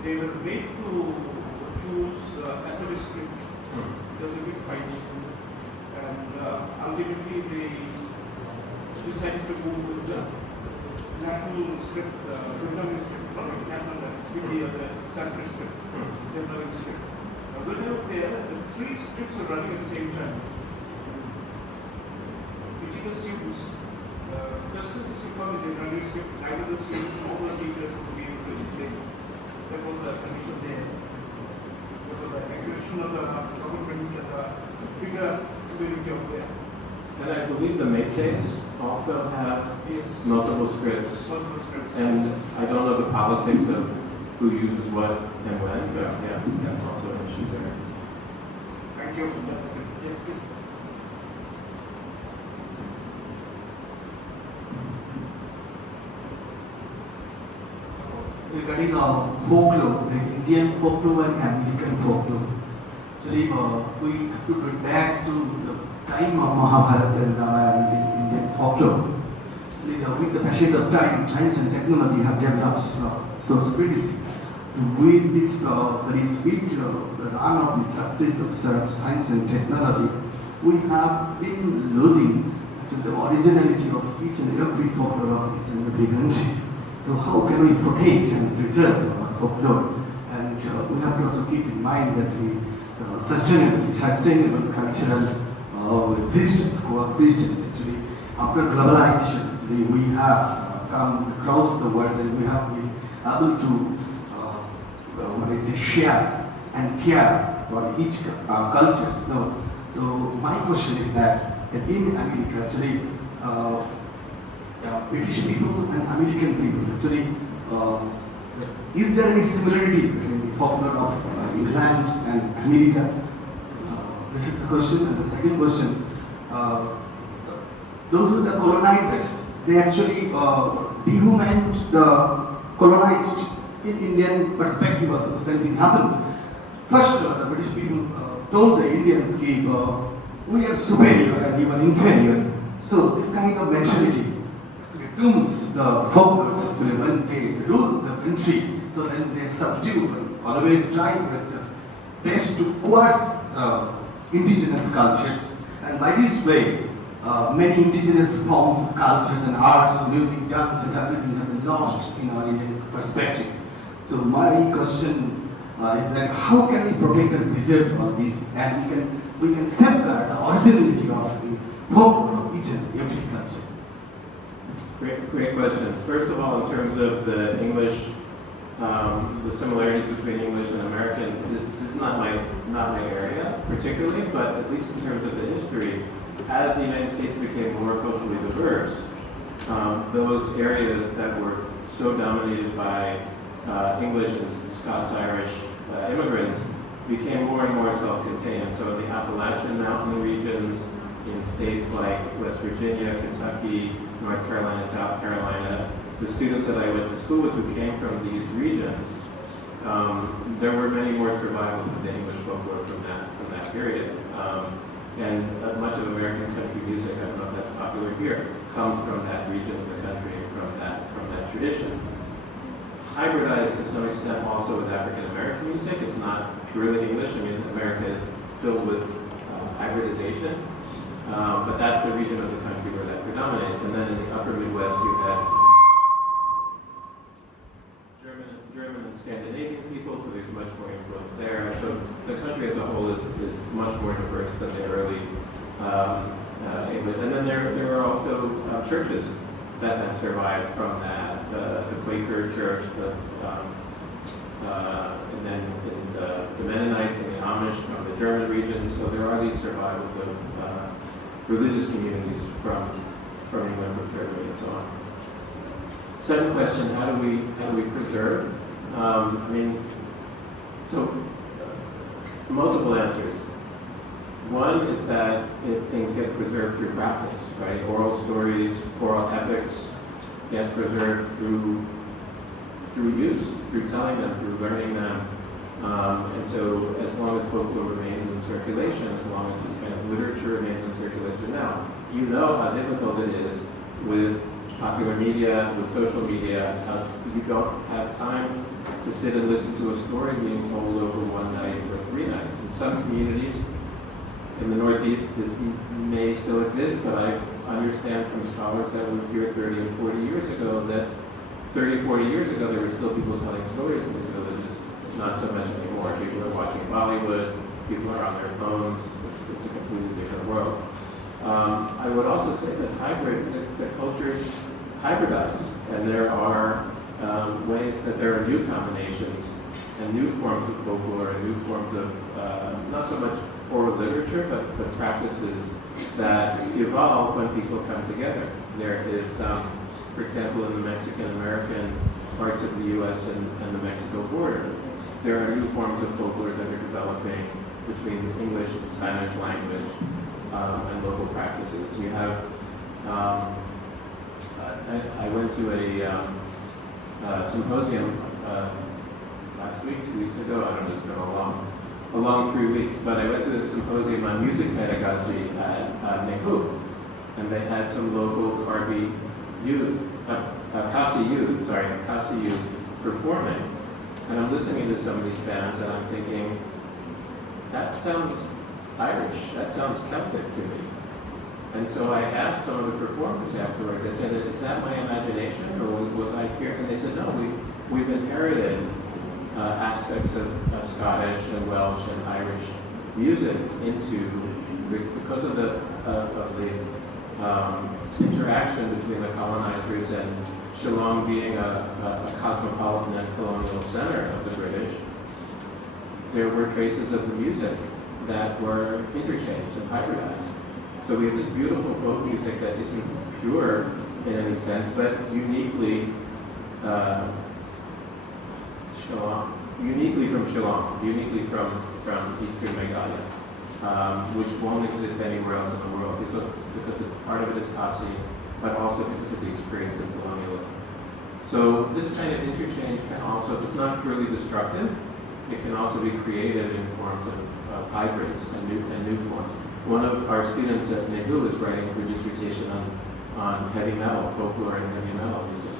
They were made to choose Assamese script. There was a big fight. And ultimately they decided to go with the national script, Vietnamese script, not national, the Sanskrit script, Vietnamese script. When I was there, the three scripts were running at the same time. Teaching the students, just as you call it Vietnamese script, neither the students nor the teachers would be able to explain. That was the condition there. Because of the aggression of the government and the bigger community out there. And I believe the Métis also have multiple scripts. And I don't know the politics of who uses what and when, but yeah, that's also an issue there. Thank you for that. Yeah, please. Regarding folklore, the Indian folklore and American folklore. Actually, we have to go back to the time of Mahabharata and Ramayana in Indian folklore. Actually, with the passage of time, science and technology have developed so speedily. To win this very speed run of the success of science and technology, we have been losing the originality of each and every folklore of each and every country. So how can we protect and preserve our folklore? And we have to also keep in mind that the sustainable cultural existence, coexistence. Actually, after globalization, actually we have come across the world and we have been able to share and care for each culture. So my question is that in America, actually, British people and American people, actually, is there any similarity between the folklore of England and America? This is the question. And the second question, those who are the colonizers, they actually dehumanized the colonized in Indian perspective also the same thing happened. First, the British people told the Indians that we are superior and even inferior. So this kind of mentality assumes the folklore actually when they rule the country, so then they subdue, always try their best to coerce indigenous cultures. And by this way, many indigenous forms, cultures and arts, music, dance and everything have been lost in our Indian perspective. So my question is that how can we protect and preserve all these, and we can safeguard the originality of the folklore of each and every culture? Great questions. First of all, in terms of the English, the similarities between English and American, this is not my area particularly, but at least in terms of the history, as the United States became more culturally diverse, those areas that were so dominated by English and Scots-Irish immigrants became more and more self-contained. So in the Appalachian Mountain regions, in states like West Virginia, Kentucky, North Carolina, South Carolina, the students that I went to school with who came from these regions, there were many more survivals of the English folklore from that period. And much of American country music, I don't know if that's popular here, comes from that region of the country, from that tradition. Hybridized to some extent also with African American music. It's not purely English. I mean, America is filled with hybridization, but that's the region of the country where that predominates. And then in the upper Midwest, you had German and Scandinavian people, so there's much more influence there. And so the country as a whole is much more diverse than the early English. And then there are also churches that have survived from that. The Quaker Church, and then the Mennonites and the Amish from the German region. So there are these survivals of religious communities from England, from Germany, and so on. Second question: how do we preserve? Multiple answers. One is that things get preserved through practice, right? Oral stories, oral epics get preserved through use, through telling them, through learning them. And so as long as folklore remains in circulation, as long as this kind of literature remains in circulation now, you know how difficult it is with popular media, with social media. You don't have time to sit and listen to a story being told over one night or 3 nights. In some communities in the Northeast, this may still exist, but I understand from scholars that lived here 30 and 40 years ago that 30 and 40 years ago there were still people telling stories in these villages. Not so much anymore. People are watching Bollywood, people are on their phones. It's a completely different world. I would also say that cultures hybridize, and there are ways that there are new combinations and new forms of folklore and new forms of not so much oral literature, but practices that evolve when people come together. There is, for example, in the Mexican-American parts of the U.S. and the Mexico border, there are new forms of folklore that are developing between the English and Spanish language and local practices. You have, I went to a symposium last week, 2 weeks ago. I don't know, it's been a long 3 weeks, but I went to the symposium on music pedagogy at Nehu, and they had some local Karbi youth, Kasi youth performing. And I'm listening to some of these bands, and I'm thinking, that sounds Irish, that sounds Celtic to me. And so I asked some of the performers afterwards, I said, is that my imagination, or was I here? And they said, no, we've inherited aspects of Scottish and Welsh and Irish music because of the interaction between the colonizers and Shillong being a cosmopolitan and colonial center of the British. There were traces of the music that were interchanged and hybridized. So we have this beautiful folk music that isn't pure in any sense, but uniquely from Shillong, uniquely from Eastern Meghalaya, which won't exist anywhere else in the world because part of it is Kasi, but also because of the experience of colonialism. So this kind of interchange can also, it's not purely destructive, it can also be creative in forms of hybrids and new forms. One of our students at Nehu is writing her dissertation on on heavy metal, folklore and heavy metal music,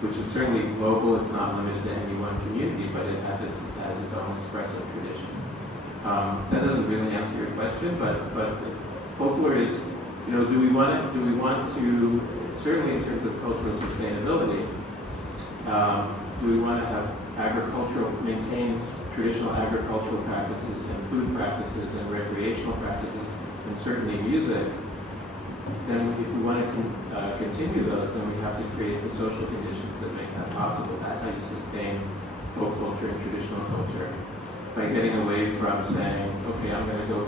which is certainly global. It's not limited to any one community, but it has its own expressive tradition. That doesn't really answer your question, but folklore is, do we want to, certainly in terms of cultural sustainability, do we want to have maintain traditional agricultural practices and food practices and recreational practices, and certainly music? Then if we want to continue those, then we have to create the social conditions that make that possible. That's how you sustain folk culture and traditional culture, by getting away from saying, okay, I'm going to go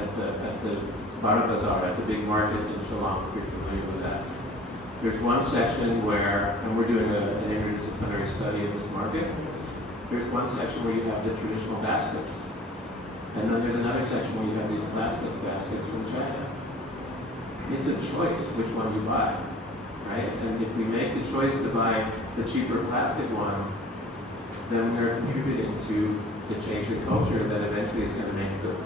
at the Bar Bazaar, at the big market in Shillong, if you're familiar with that. There's one section where, and we're doing an interdisciplinary study of this market, there's one section where you have the traditional baskets. And then there's another section where you have these plastic baskets from China. It's a choice which one you buy, right? And if we make the choice to buy the cheaper plastic one, then we are contributing to the change in culture that eventually is going to make the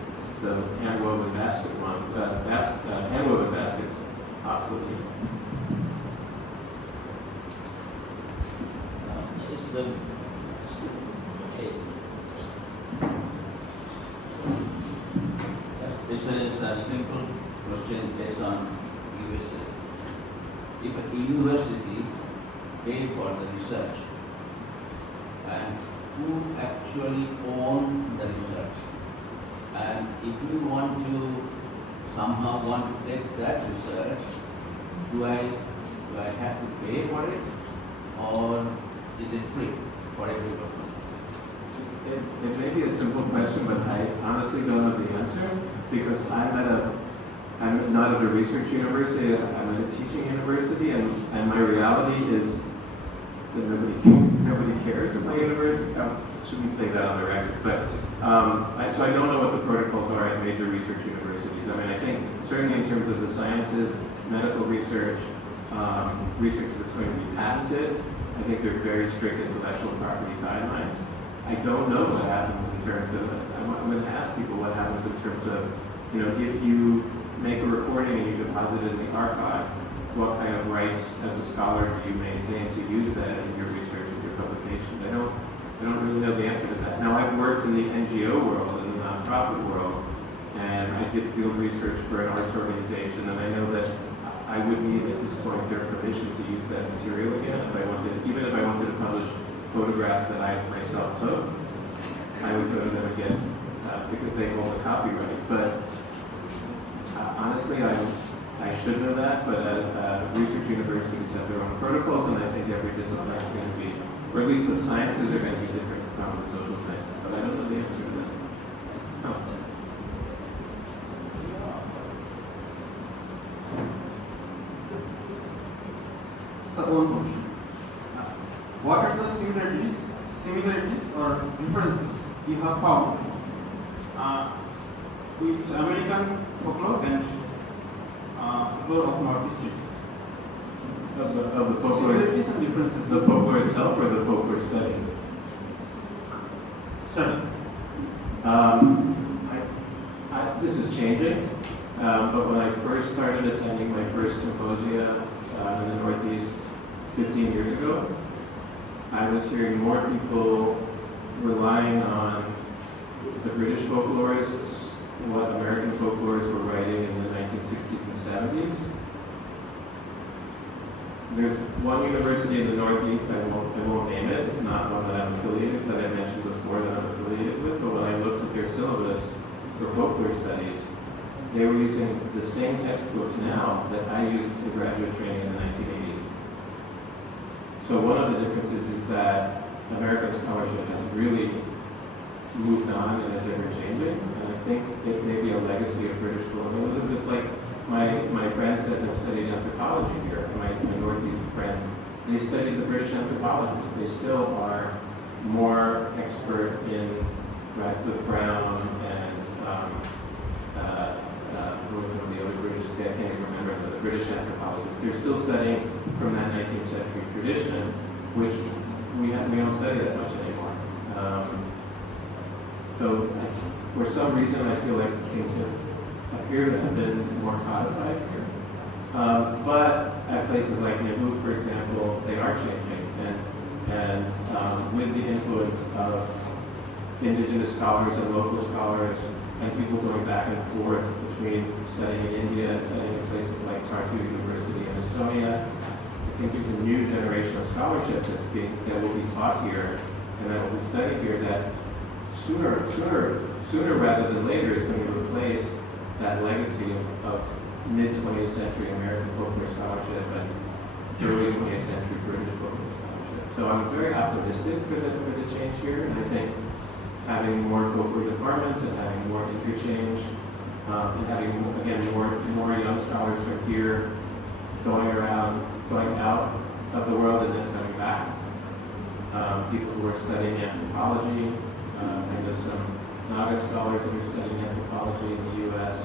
hand-woven basket hand-woven baskets obsolete. It's a simple question based on USA. If a university paid for the research, and who actually own the research, and if you want to take that research, do I have to pay for it, or is it free for everybody? It may be a simple question, but I honestly don't know the answer, because I'm not at a research university, I'm at a teaching university, and my reality is that nobody cares at my university. I shouldn't say that on the record, but so I don't know what the protocols are at major research universities. I mean, I think certainly in terms of the sciences, medical research, research that's going to be patented, I think they're very strict intellectual property guidelines. I don't know what happens in terms of, I'm going to ask people what happens in terms of, if you make a recording and you deposit it in the archive, what kind of rights as a scholar do you maintain to use that in your research and your publication? I don't really know the answer to that. Now, I've worked in the NGO world, in the nonprofit world, and I did field research for an arts organization, and I know that I would need at this point their permission to use that material again even if I wanted to publish photographs that I myself took. I would go to them again because they hold the copyright. But honestly, I should know that, but research universities have their own protocols, and I think every discipline is going to be, or at least the sciences are going to be different from the social sciences, but I don't know the answer to that. Oh. So one question. What are the similarities or differences you have found with American folklore and folklore of Northeastern? Of the folklore, similarities and differences. the folklore itself, or the folklore study? Study. This is changing, but when I first started attending my first symposia in the Northeast 15 years ago, I was hearing more people relying on the British folklorists, what American folklorists were writing in the 1960s and 70s. There's one university in the Northeast, I won't name it, it's not one that I'm affiliated with, that I mentioned before that I'm affiliated with, but when I looked at their syllabus for folklore studies, they were using the same textbooks now that I used for graduate training in the 1980s. So one of the differences is that American scholarship has really moved on and is ever changing, and I think it may be a legacy of British colonialism. Just like my friends that have studied anthropology here, my Northeast friend, they studied the British anthropologists. They still are more expert in Radcliffe Brown and what was one of the other British, I can't even remember, but the British anthropologists. They're still studying from that 19th century tradition, which we don't study that much anymore. So for some reason, I feel like things appear to have been more codified here. But at places like Nauvoo, for example, they are changing, and with the influence of Indigenous scholars and local scholars, and people going back and forth between studying in India and studying in places like Tartu University in Estonia, I think there's a new generation of scholarship that will be taught here and that will be studied here that sooner rather than later is going to replace that legacy of mid-20th century American folklore scholarship and early 20th century British folklore scholarship. So I'm very optimistic for the change here, and I think having more folklore departments and having more interchange and having, again, more young scholars from here going out of the world and then coming back. People who are studying anthropology, and there's some Naga scholars who are studying anthropology in the U.S.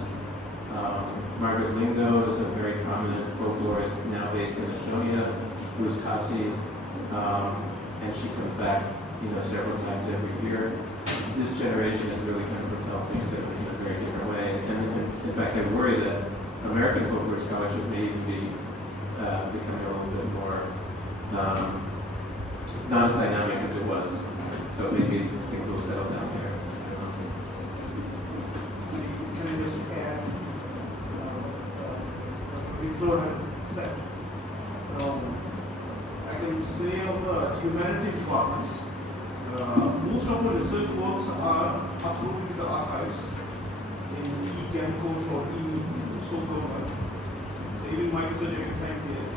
Margaret Lingo is a very prominent folklorist now based in Estonia, who's Kasi, and she comes back, several times every year. This generation is really going to propel things in a very different way. And in fact, I worry that American folklore scholarship may even be becoming a little bit more not as dynamic as it was. So maybe things will settle down there. Can I just add what had said? I can say of the humanities departments, most of the research works are uploaded to the archives in e-Camcoach or e-Soco. So even my research is time there.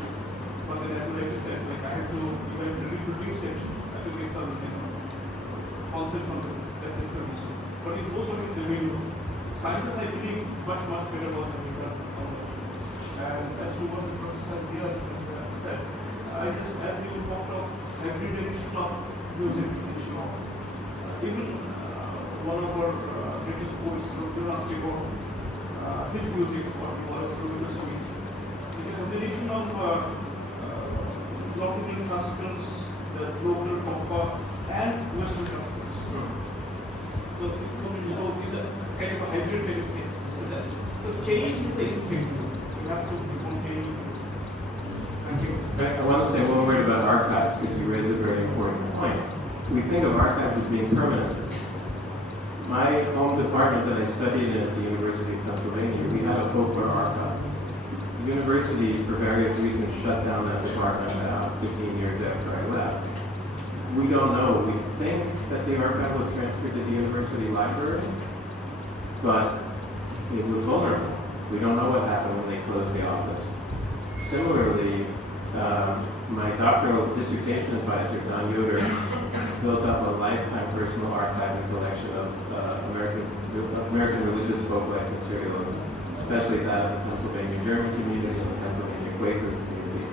But then as I said, I have to even reproduce it. I have to get some concept from the that's information. But most of it is available. Sciences, I believe, much better work than we have out there. And as to what the professor here said, as you talked of hybridization of music, even one of our British poets, Dooars, his music, what he was doing this week, is a combination of North Indian classicals, the local compa, and Western classicals. So it's a kind of a hybrid kind of thing. So change is the thing. You have to become changing things. Thank you. I want to say one word about archives because you raise a very important point. We think of archives as being permanent. My home department that I studied in at the University of Pennsylvania, we had a folklore archive. The university, for various reasons, shut down that department about 15 years after I left. We don't know. We think that the archive was transferred to the university library, but it was vulnerable. We don't know what happened when they closed the office. Similarly, my doctoral dissertation advisor, Don Yoder, built up a lifetime personal archive and collection of American religious folk-like materials, especially that of the Pennsylvania German community and the Pennsylvania Quaker community.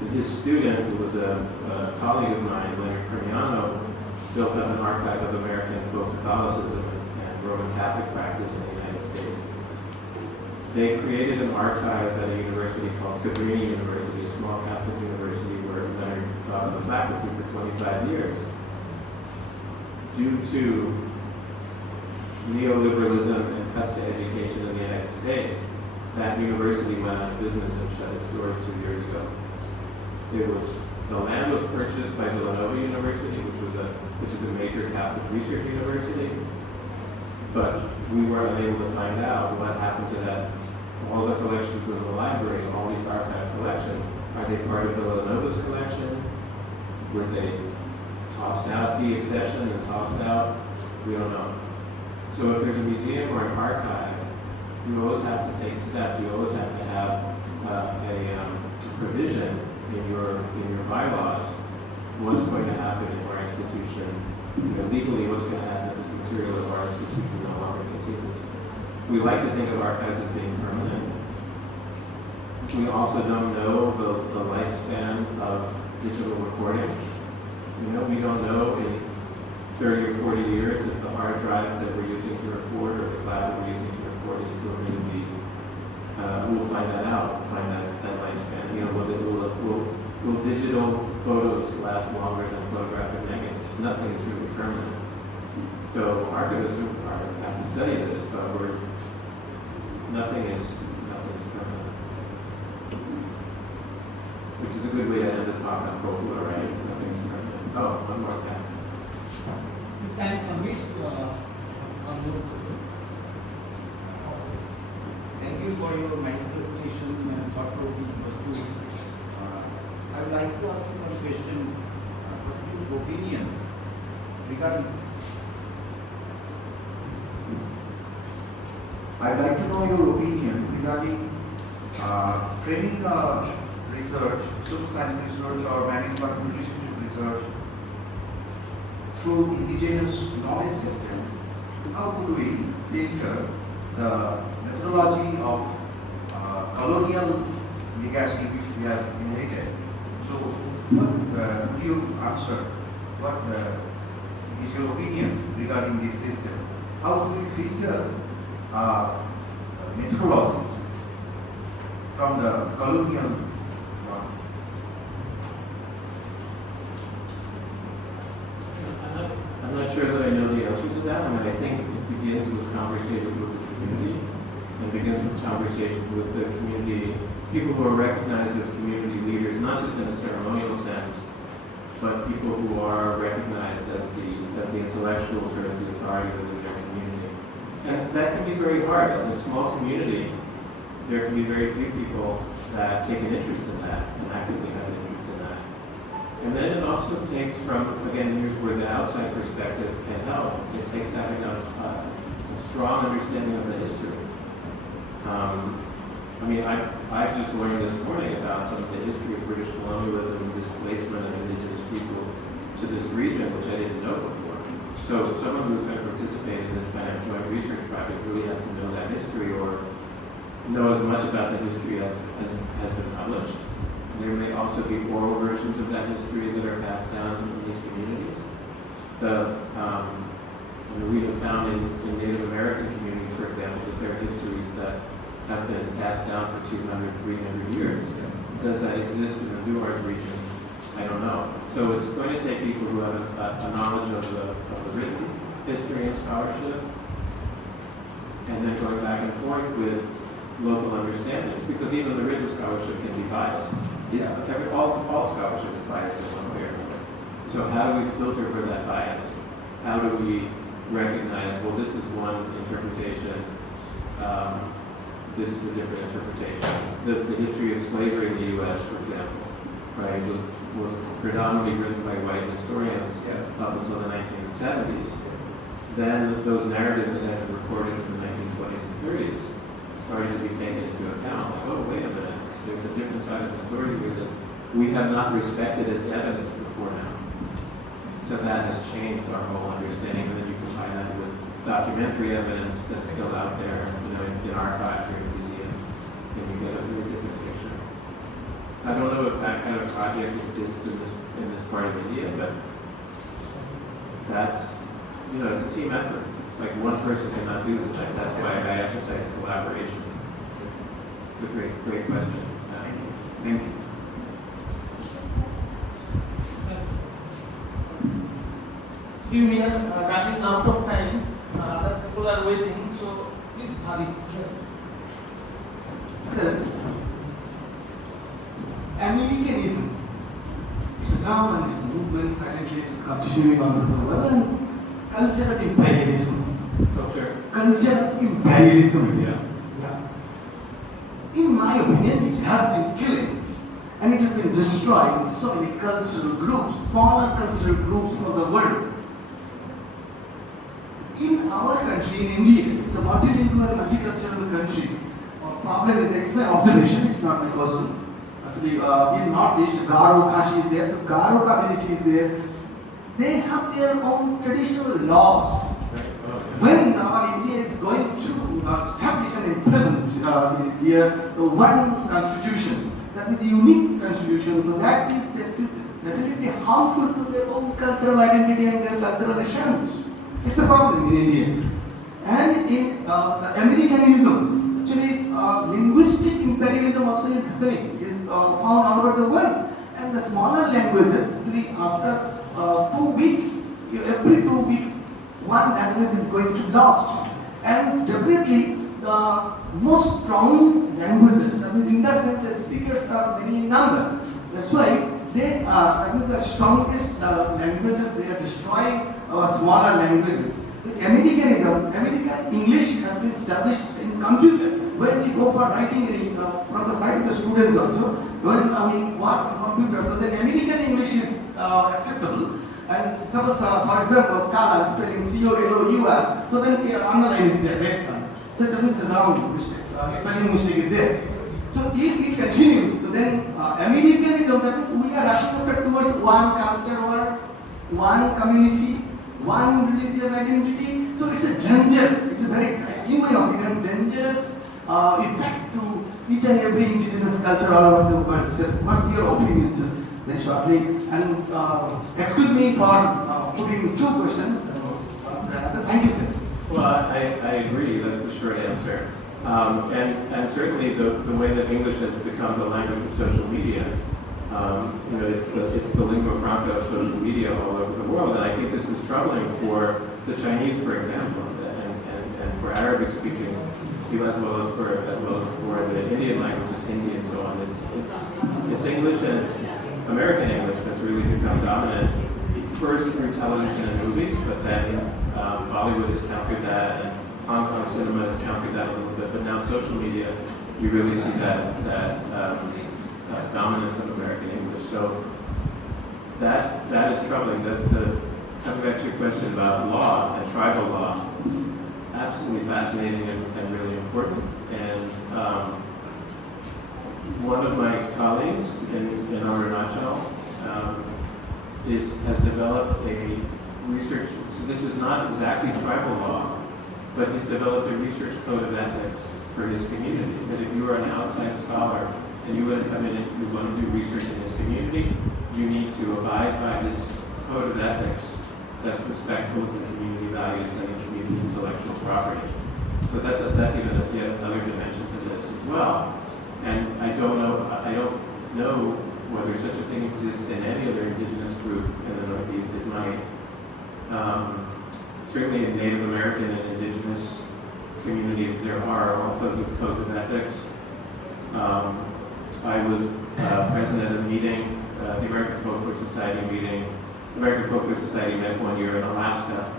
And his student, who was a colleague of mine, Leonard Cremiano, built up an archive of American folk Catholicism and Roman Catholic practice in the United States. They created an archive at a university called Cabrini University, a small Catholic university where Leonard taught on the faculty for 25 years. Due to neoliberalism and cuts to education in the United States, that university went out of business and shut its doors 2 years ago. The land was purchased by Villanova University, which is a major Catholic research university, but we were unable to find out what happened to that. All the collections in the library, all these archive collections, are they part of Villanova's collection? Were they tossed out, de-accessioned and tossed out? We don't know. So if there's a museum or an archive, you always have to take steps. You always have to have a provision in your bylaws. What's going to happen in our institution? Legally, what's going to happen if this material of our institution no longer continues? We like to think of archives as being permanent. We also don't know the lifespan of digital recording. We don't know in 30 or 40 years if the hard drive that we're using to record or the cloud that we're using to record is still going to be. We'll find that out. We'll find that lifespan. Will digital photos last longer than photographic negatives? Nothing is really permanent. So archivists have to study this, but nothing is permanent. which is a good way to end the talk on folklore, right? Oh, one more thing. You can miss one more person. Thank you for your nice presentation and thought-provoking question. I would like to ask you one question. What is your opinion regarding? I'd like to know your opinion regarding framing research, social science research, or man-environment relationship research through indigenous knowledge system. How could we filter the methodology of colonial legacy which we have inherited? So, what would you answer? What is your opinion regarding this system? How do we filter methodology from the colonial one? I'm not sure that I know the answer to that. I mean, I think it begins with conversations with the community, and begins with conversations with the community, people who are recognized as community leaders, not just in a ceremonial sense, but people who are recognized as the intellectuals or as the authority within their community. And that can be very hard. In a small community, there can be very few people that take an interest in that and actively have an interest in that. And then it also takes from, again, here's where the outside perspective can help. It takes having a strong understanding of the history. I mean, I've just learned this morning about some of the history of British colonialism and displacement of indigenous peoples to this region, which I didn't know before. So someone who's going to participate in this kind of joint research project really has to know that history or know as much about the history as has been published. There may also be oral versions of that history that are passed down in these communities. We have found in Native American communities, for example, that there are histories that have been passed down for 200, 300 years. Does that exist in the Dooars region? I don't know. So it's going to take people who have a knowledge of the written history and scholarship, and then going back and forth with local understandings, because even the written scholarship can be biased. All scholarship is biased in one way or another. So how do we filter for that bias? How do we recognize, well, this is one interpretation, this is a different interpretation. The history of slavery in the U.S., for example, right, was predominantly written by white historians up until the 1970s. Then those narratives that had been recorded in the 1920s and 30s started to be taken into account. Like, oh, wait a minute, there's a different side of the story here that we have not respected as evidence before now. So that has changed our whole understanding, and then you combine that with documentary evidence that's still out there, in archives or in museums, and you get a very different picture. I don't know if that kind of project exists in this part of India, but that's, it's a team effort. It's like one person cannot do this. That's why I emphasize collaboration. It's a great question. Thank you. We are running out of time. Other people are waiting, so please hurry. Yes. Sir, Americanism, it's a term and it's a movement, silently it's continuing on the world, and cultural imperialism. Cultural imperialism. Yeah. In my opinion, it has been killing and it has been destroying so many cultural groups, smaller cultural groups from the world. In our country, in India, it's a multilingual, multicultural country. Problem is, it's my observation, it's not my question. Actually, in Northeast, Garo Kashi is there, the Garo community is there. They have their own traditional laws. When our India is going to establish and implement in India one constitution, that is the unique constitution, so that is definitely harmful to their own cultural identity and their cultural assurance. It's a problem in India. And in the Americanism, actually linguistic imperialism also is happening, is found all over the world. And the smaller languages, actually after 2 weeks, every 2 weeks, one language is going to be lost. And definitely the most prominent languages, that means in the sense the speakers are many in number, That's why they are, I mean, the strongest languages, they are destroying our smaller languages. The American English has been established in computer. When we go for writing from the side of the students also, when we work on computer, then American English is acceptable. And suppose, for example, color spelling C-O-L-O-U-R, so then underline is there, right? So that means wrong mistake, spelling mistake is there. So if it continues, so then Americanism, that means we are rushing after towards one culture or one community, one religious identity. So it's a danger, it's a very, in my opinion, dangerous effect to each and every indigenous culture all over the world. So what's your opinion, sir? Very shortly. And excuse me for putting two questions. Thank you, sir. Well, I agree. That's the short answer. And certainly the way that English has become the language of social media, it's the lingua franca of social media all over the world. And I think this is troubling for the Chinese, for example, and for Arabic-speaking people, as well as for the Indian languages, Hindi and so on. It's English and it's American English that's really become dominant. First through television and movies, but then Bollywood has countered that, and Hong Kong cinema has countered that a little bit. But now social media, you really see that dominance of American English. So that is troubling. Coming back to your question about law and tribal law, absolutely fascinating and really important. And one of my colleagues in Arunachal has developed a research, so this is not exactly tribal law, but he's developed a research code of ethics for his community, that if you are an outside scholar and you want to come in and you want to do research in his community, you need to abide by this code of ethics that's respectful of the community values and the community intellectual property. So that's even yet another dimension to this as well. And I don't know whether such a thing exists in any other indigenous group in the Northeast. It might. Certainly in Native American and indigenous communities, there are also these codes of ethics. I was present at a meeting, the American Folklore Society meeting. The American Folklore Society met one year in Alaska,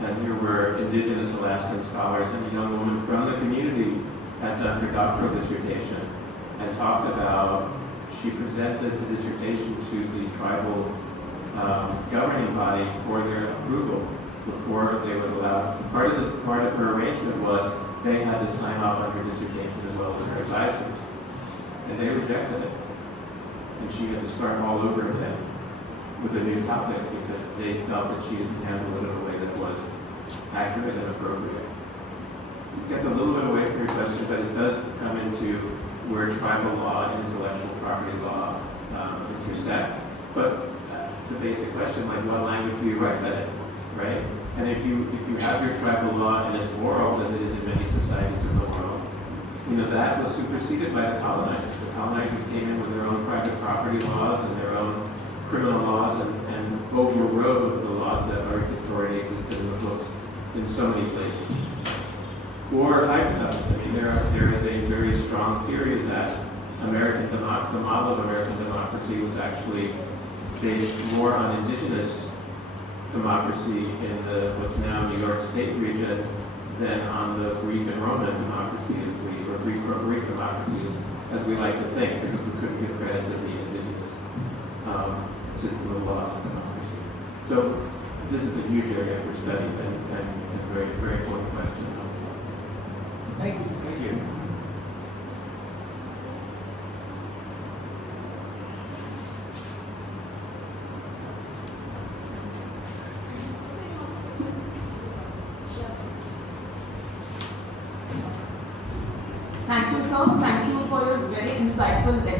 and there were indigenous Alaskan scholars, and a young woman from the community had done her doctoral dissertation and talked about, she presented the dissertation to the tribal governing body for their approval before they would allow. Part of her arrangement was they had to sign off on her dissertation as well as her advisors, and they rejected it. And she had to start all over again with a new topic because they felt that she didn't handle it in a way that was accurate and appropriate. It gets a little bit away from your question, but it does come into where tribal law and intellectual property law intersect. But the basic question, like, what language do you write that in, right? And if you have your tribal law and it's oral, as it is in many societies of the world, that was superseded by the colonizers. The colonizers came in with their own private property laws and their own criminal laws and overrode the laws that already existed in the books in so many places. Or hyperdust. I mean, there is a very strong theory that the model of American democracy was actually based more on indigenous democracy in what's now New York State region than on the Greek and Roman democracy or Greek democracy as we like to think, because we couldn't give credit to the indigenous system of laws and democracy. So this is a huge area for study and very, very important question. Thank you. Thank you. Thank you, sir. Thank you for your very insightful lecture.